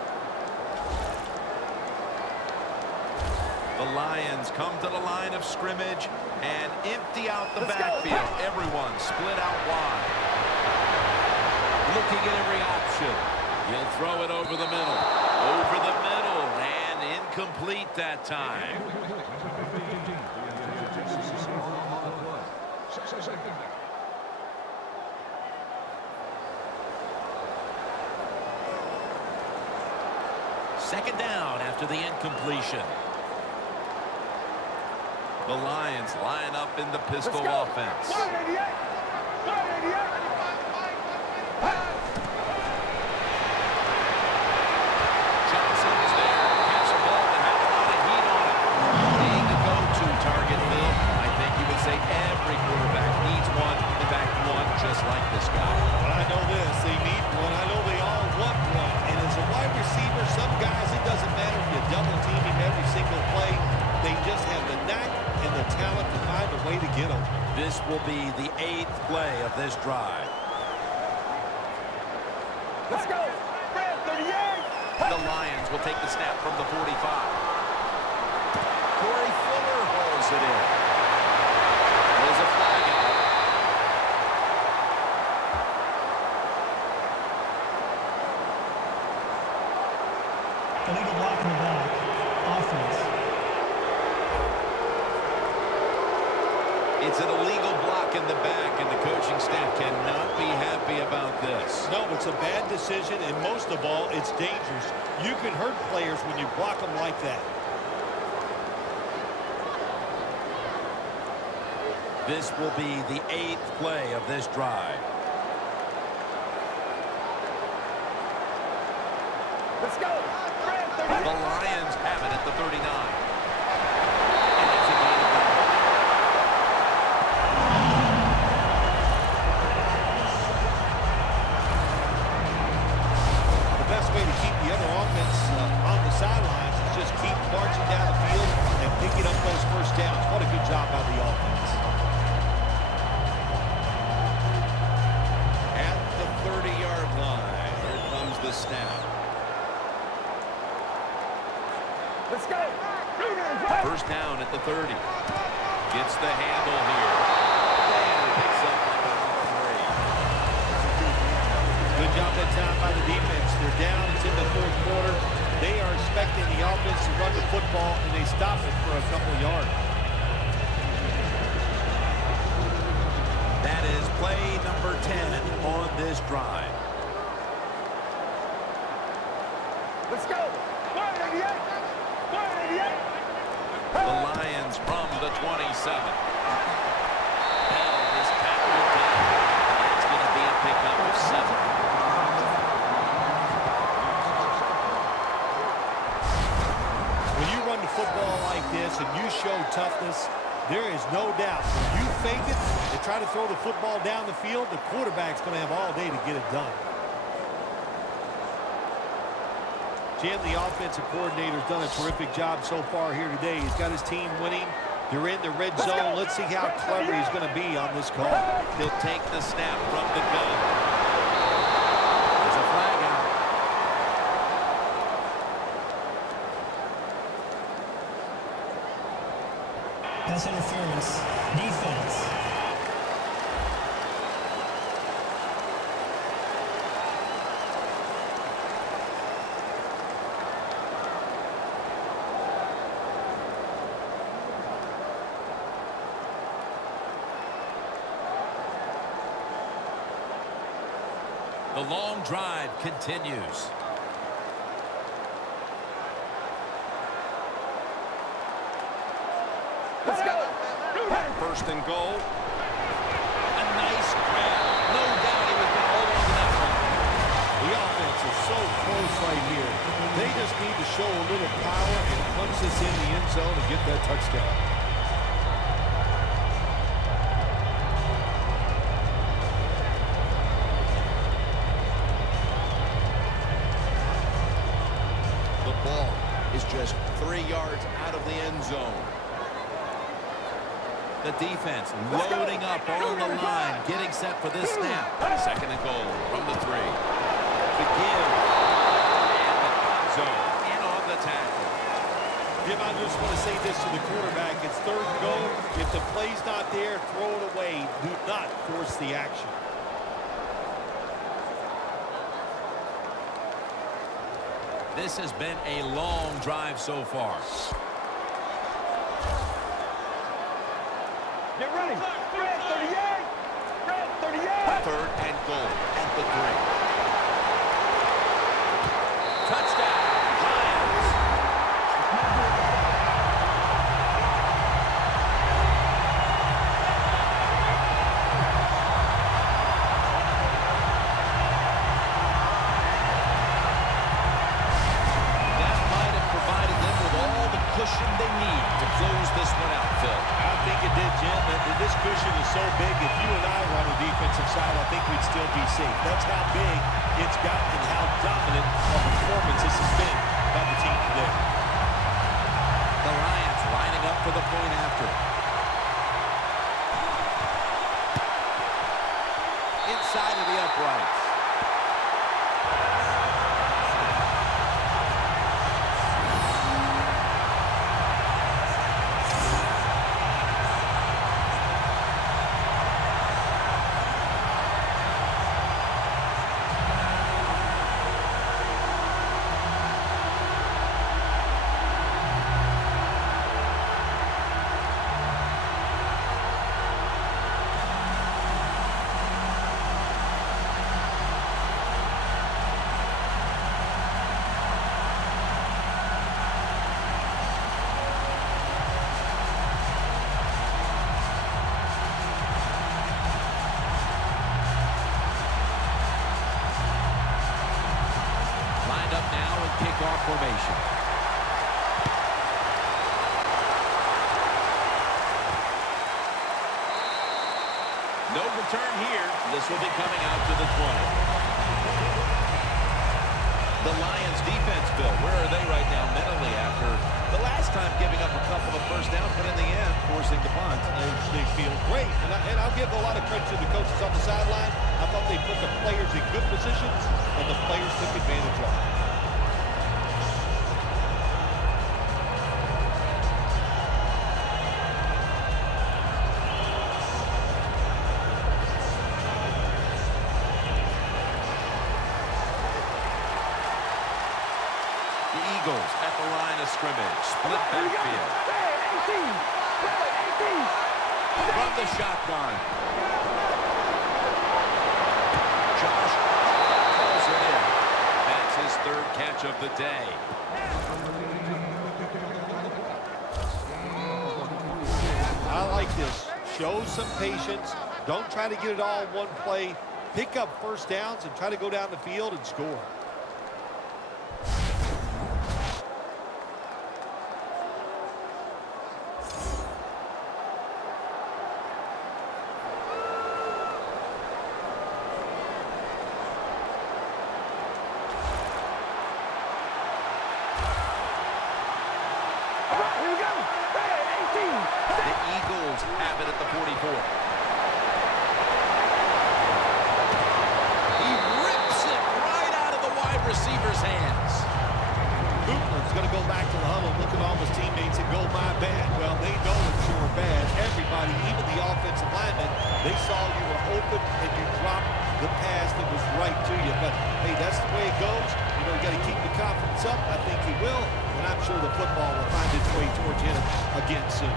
The Lions come to the line of scrimmage and empty out the backfield. Everyone split out wide. looking at every option. He'll throw it over the middle. Over the middle, and incomplete that time. Second down after the incompletion. The Lions line up in the pistol offense. Johnson's there. Catch a ball that had a lot of heat on it. Being a go-to target, Phil. I think you would say every quarterback needs one. In fact, one just like this guy. But I know this. They need one. I know they all want one. And as a wide receiver, some guys, it doesn't matter if you double team him every single play. They just have the knack and the talent to find a way to get them. This will be the 8th play of this drive. Let's go. Fred, 38. The Lions will take the snap from the 45. Corey Fuller hauls it in. There's a flag out. Illegal block in the back. Offense. It's an illegal block in the back, and the coaching staff cannot be happy about this. No, it's a bad decision, and most of all, it's dangerous. You can hurt players when you block them like that. This will be the 8th play of this drive. Let's go. Fred, 38. The Lions have it at the 39. And it's a gain of 9. The best way to keep the other offense on the sidelines is just keep marching down the field and picking up those first downs. What a good job by the offense. At the 30-yard line, here comes the snap. Let's go. First down at the 30. Gets the handle here. And picks up number 3. Good job that time by the defense. They're down. It's in the fourth quarter. They are expecting the offense to run the football, and they stop it for a couple yards. That is play number 10 on this drive. Let's go. 188. 188. The Lions from the 27. Bell is tackled down. It's going to be a pickup of 7. When you run the football like this and you show toughness, there is no doubt. When you fake it and try to throw the football down the field, the quarterback's going to have all day to get it done. Jim, the offensive coordinator's done a terrific job so far here today. He's got his team winning. They're in the red zone. Let's see how clever he's going to be on this call. He'll take the snap from the gun. There's a flag out. Pass interference. Defense. The long drive continues. Let's go. First and goal. A nice grab. No doubt he was going to hold on to that one. The offense is so close right here. They just need to show a little power and punch this in the end zone and get that touchdown. The ball is just 3 yards out of the end zone. The defense loading up on the line, getting set for this snap. Second and goal from the 3. The give. And the zone in on the tackle. Jim, I just want to say this to the quarterback. It's third and goal. If the play's not there, throw it away. Do not force the action. This has been a long drive so far. Get ready. Red 38. Red 38. Third and goal at the 3. Touchdown, Giants. That might have provided them with all the cushion they need to close this one out, Phil. I think it did, Jim. And this cushion is so big, if you and I were on the defensive side, I think we'd still be safe. That's how big it's gotten and how dominant a performance this has been by the team today. The Lions lining up for the point after. Inside of the uprights. Up now in kickoff formation. No return here. This will be coming out to the 20. The Lions defense, Bill, where are they right now mentally after the last time giving up a couple of first downs, but in the end, forcing the punt? They feel great. And I'll give a lot of credit to the coaches on the sideline. I thought they put the players in good positions, and the players took advantage of it. Eagles at the line of scrimmage. Split backfield. From the shotgun. Josh calls it in. That's his third catch of the day. I like this. Show some patience. Don't try to get it all in one play. Pick up first downs and try to go down the field and score. Have it at the 44. He rips it right out of the wide receiver's hands. Hoopler's going to go back to the huddle, look at all his teammates and go, my bad. Well, they know it's your bad. Everybody, even the offensive linemen, they saw you were open and you dropped the pass that was right to you. But, hey, that's the way it goes. You know, you got to keep the confidence up. I think he will. And I'm sure the football will find its way towards him again soon.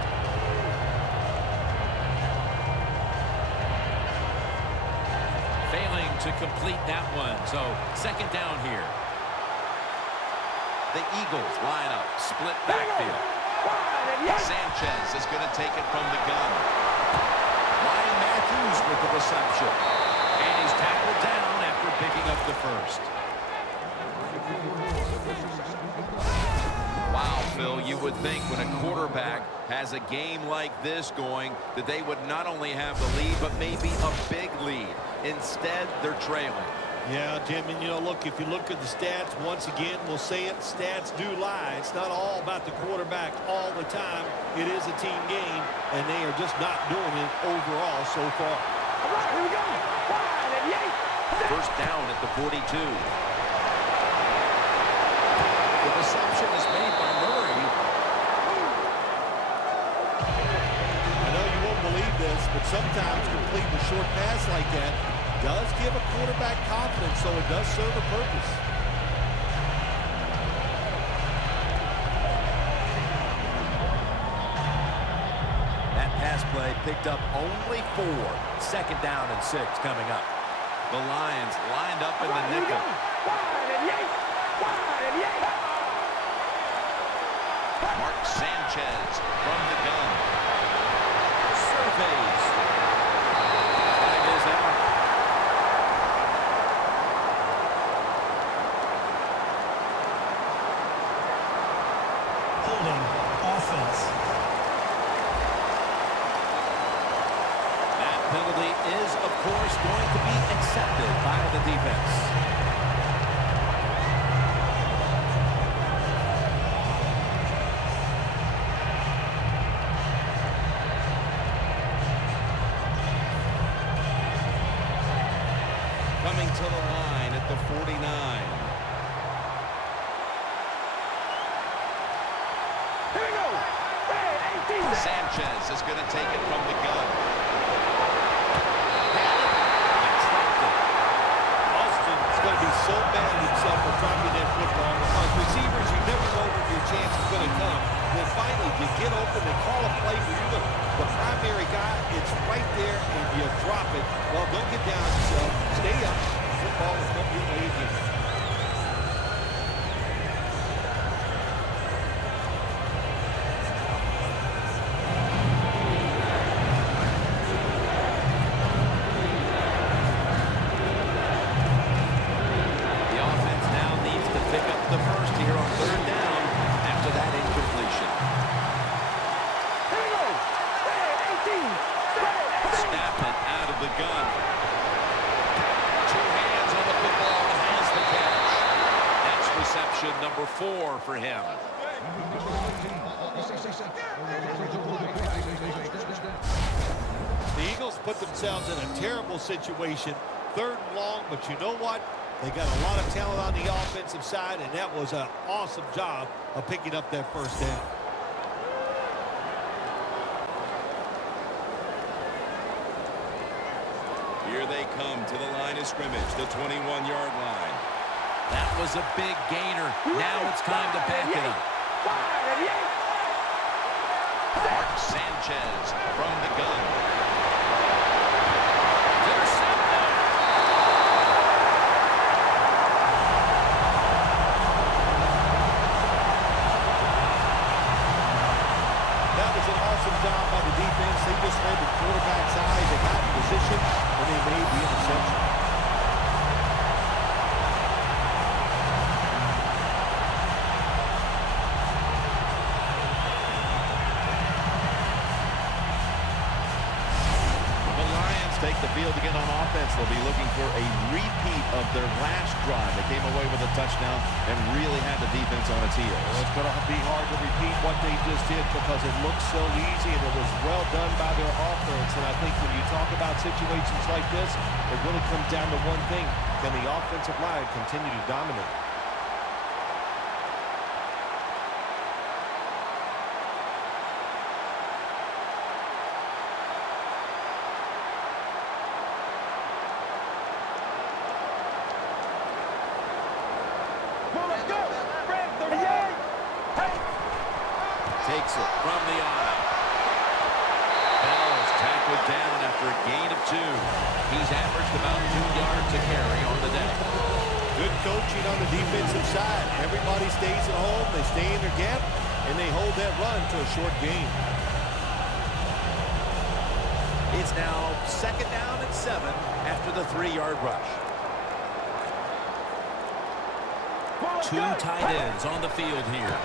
Failing to complete that one. So, second down here. The Eagles line up. Split backfield. Sanchez is going to take it from the gun. Ryan Matthews with the reception. And he's tackled down after picking up the first. Wow, Phil, you would think when a quarterback has a game like this going that they would not only have the lead, but maybe a big lead. Instead, they're trailing. Yeah, Jim, and you know, look, if you look at the stats, once again, we'll say it, stats do lie. It's not all about the quarterback all the time. It is a team game, and they are just not doing it overall so far. All right, here we go. Wide and yank. First down at the 42. The reception is made by Murray. I know you won't believe this, but sometimes completing a short pass like that does give a quarterback confidence, so it does serve a purpose. pass play, picked up only 4. 2nd down and 6 coming up. The Lions lined up in the nickel. Mark Sanchez from the gun. Surveys. Flag is out. Holding offense. That penalty is, of course, going to be accepted by the defense. Coming to the line at the 49. Here we go. Hey, 18. Sanchez is going to take it from the gun. That's stopped it. Austin's going to be so mad at himself for dropping that football. Because receivers, you never know when your chance is going to come. Then finally, you get open and call a play for you. The primary guy, it's right there, and you drop it. Well, don't get down yourself. Stay up. Football is going to be made again. The offense now needs to pick up the first here on 3rd down after that incompletion. Here we go. Hey, 18. Snap it out of the gun. 2 hands on the football, has the catch. That's reception number 4 for him. The Eagles put themselves in a terrible situation. 3rd and long, but you know what? They got a lot of talent on the offensive side, and that was an awesome job of picking up that 1st down. Here they come to the line of scrimmage, the 21-yard line. That was a big gainer. Now it's time to back it up. Mark Sanchez from the gun. Intercepted. That was an awesome job by the defense. They just read the quarterback's eyes. They got in position, and they made the interception. Take the field again on offense. They'll be looking for a repeat of their last drive. They came away with a touchdown and really had the defense on its heels. Well, it's going to be hard to repeat what they just did because it looks so easy and it was well done by their offense. And I think when you talk about situations like this, it really comes down to one thing. Can the offensive line continue to dominate? Takes it from the eye. Bell's tackled down after a gain of 2. He's averaged about 2 yards a carry on the day. Good coaching on the defensive side. Everybody stays at home. They stay in their gap, and they hold that run to a short gain. It's now 2nd down and 7 after the 3-yard rush. 2 tight ends on the field here.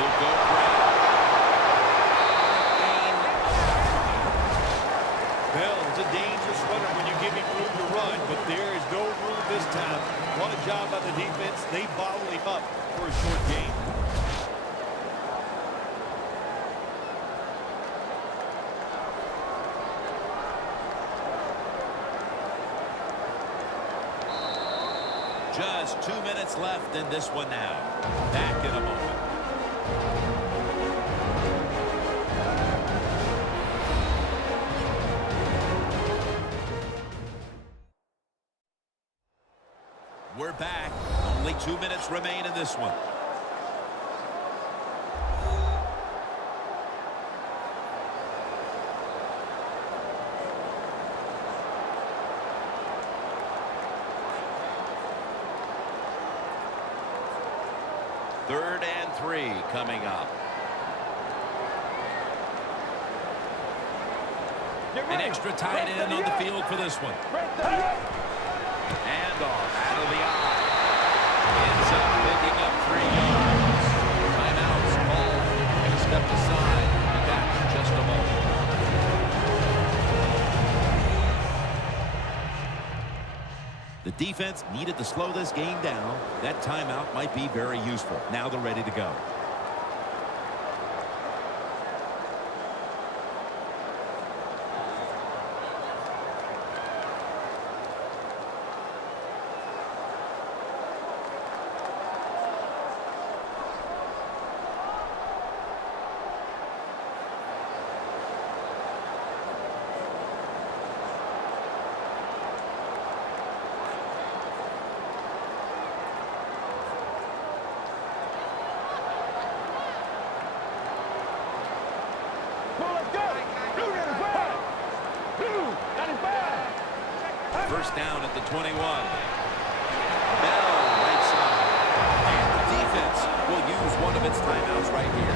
They'll go Brown. Bell's a dangerous runner when you give him room to run, but there is no room this time. What a job by the defense. They bottle him up for a short gain. Just 2 minutes left in this one now. Back in a moment. We're back. Only 2 minutes remain in this one. 3 coming up. An extra tight end on the field for this one. And off out of the eye. Ends up picking up 3 yards. Timeouts called. Going to step aside. Be back in just a moment. The defense needed to slow this game down. That timeout might be very useful. Now they're ready to go. First down at the 21. Bell right side. And the defense will use one of its timeouts right here.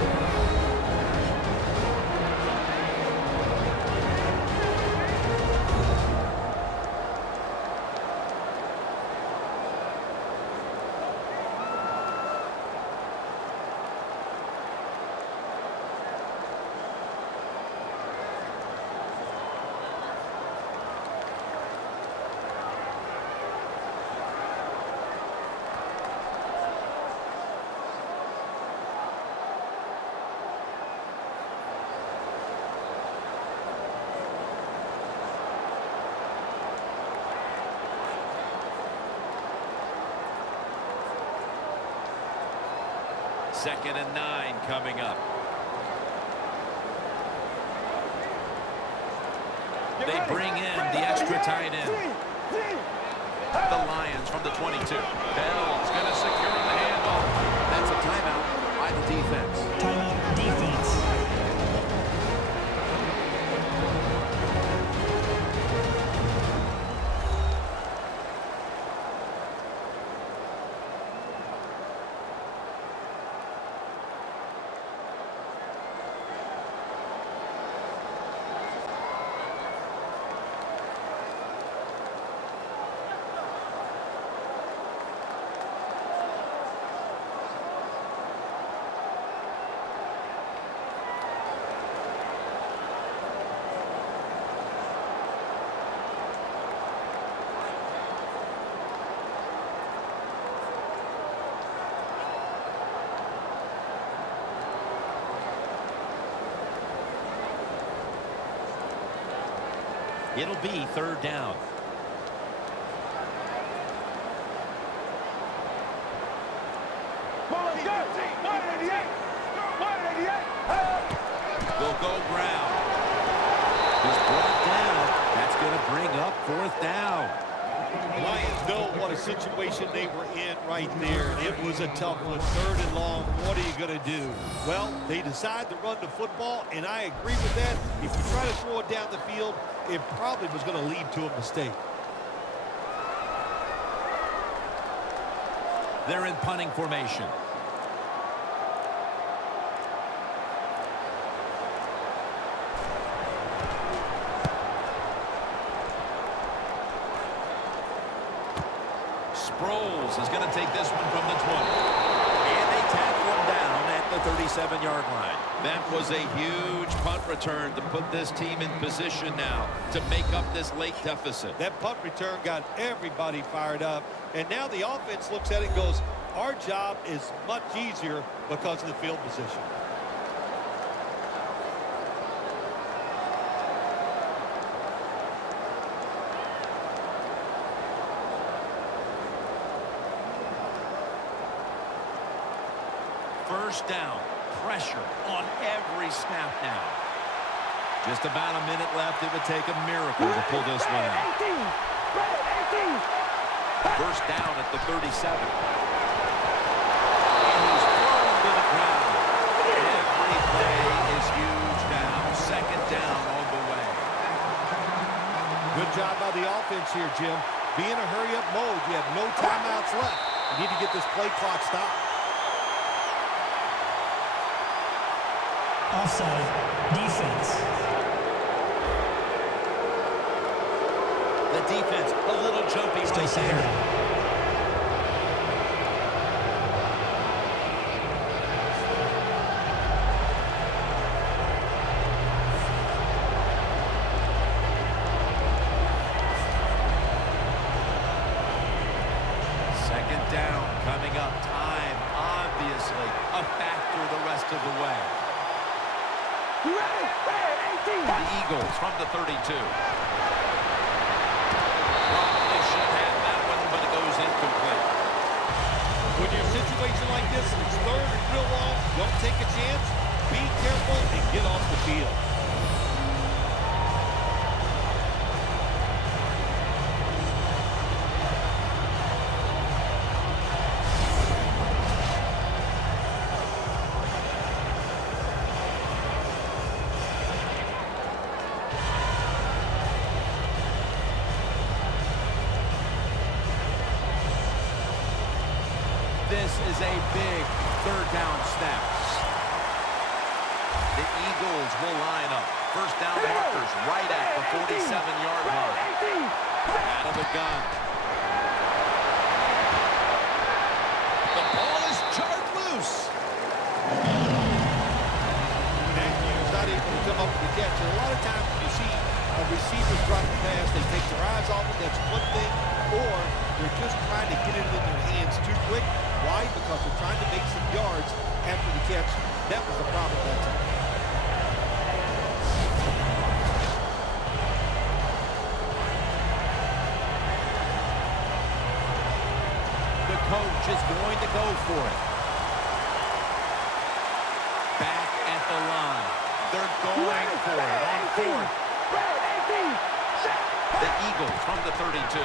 Second and 9 coming up. They bring in the extra tight end. The Lions from the 22. Bell's going to secure the handoff. That's a timeout by the defense. Timeout defense. It'll be third down. Will go Brown. He's brought down. That's going to bring up fourth down. The Lions know what a situation they were in right there. It was a tough one. Third and long. What are you going to do? Well, they decide to run the football, and I agree with that. If you try to throw it down the field, it probably was going to lead to a mistake. They're in punting formation. Sproles is going to take this one from the 20. And they tackle him down at the 37-yard line. That was a huge punt return to put this team in position now to make up this late deficit. That punt return got everybody fired up. And now the offense looks at it and goes, our job is much easier because of the field position. First down. Pressure on every snap now. Just about a minute left. It would take a miracle to pull this one out. First down at the 37. And he's thrown to the ground. Every play is huge now. Second down on the way. Good job by the offense here, Jim. Be in a hurry-up mode. You have no timeouts left. You need to get this play clock stopped. Offside. Defense. The defense, a little jumpy Still right second there. down. Second down coming up. Time, obviously, a factor the rest of the way. You ready? The Eagles from the 32. Probably should have that one, but it goes incomplete. When you're in a situation like this, it's third and real long, don't take a chance, be careful, and get off the field. This is a big third down snap. The Eagles will line up. First down markers right at the 47-yard line. Out of the gun. The ball is jarred loose. Matthew's not able to come up with the catch. And a lot of times when you see a receiver drop the pass, they take their eyes off it. That's one thing. Or they're just trying to get it in their hands too quick. Why? Because they're trying to make some yards after the catch. That was the problem that time. The coach is going to go for it. Back at the line. They're going for it on fourth. The Eagles from the 32.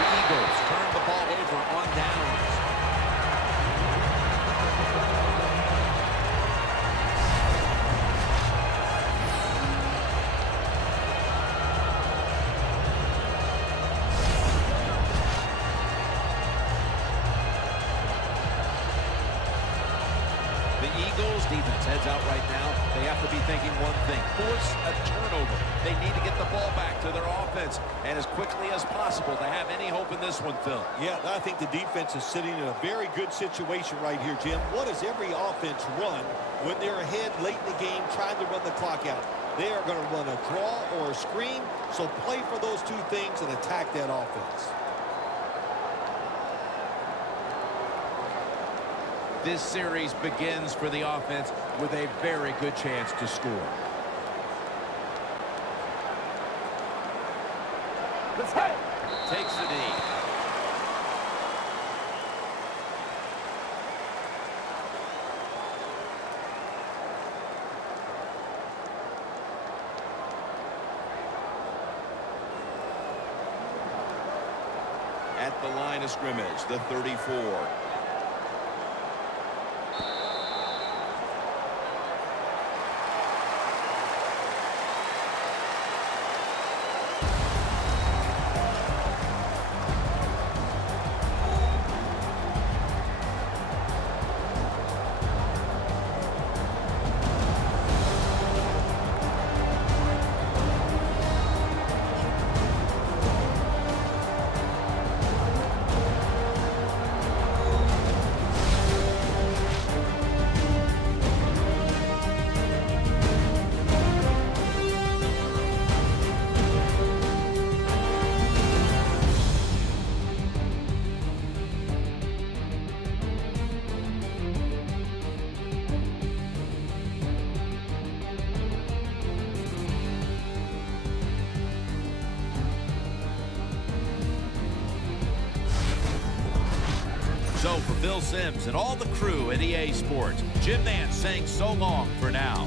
The Eagles turn the ball over on downs. The Eagles defense heads out right now. They have to be thinking one thing: force a turnover. They need to get the ball back to their offense and as quickly as possible to have any hope in this one, Phil. Yeah, I think the defense is sitting in a very good situation right here, Jim. What does every offense run when they're ahead late in the game trying to run the clock out? They are going to run a draw or a screen, so play for those two things and attack that offense. This series begins for the offense with a very good chance to score. Takes the knee. At the line of scrimmage, the 34. So for Bill Sims and all the crew at EA Sports, Jim Nance saying so long for now.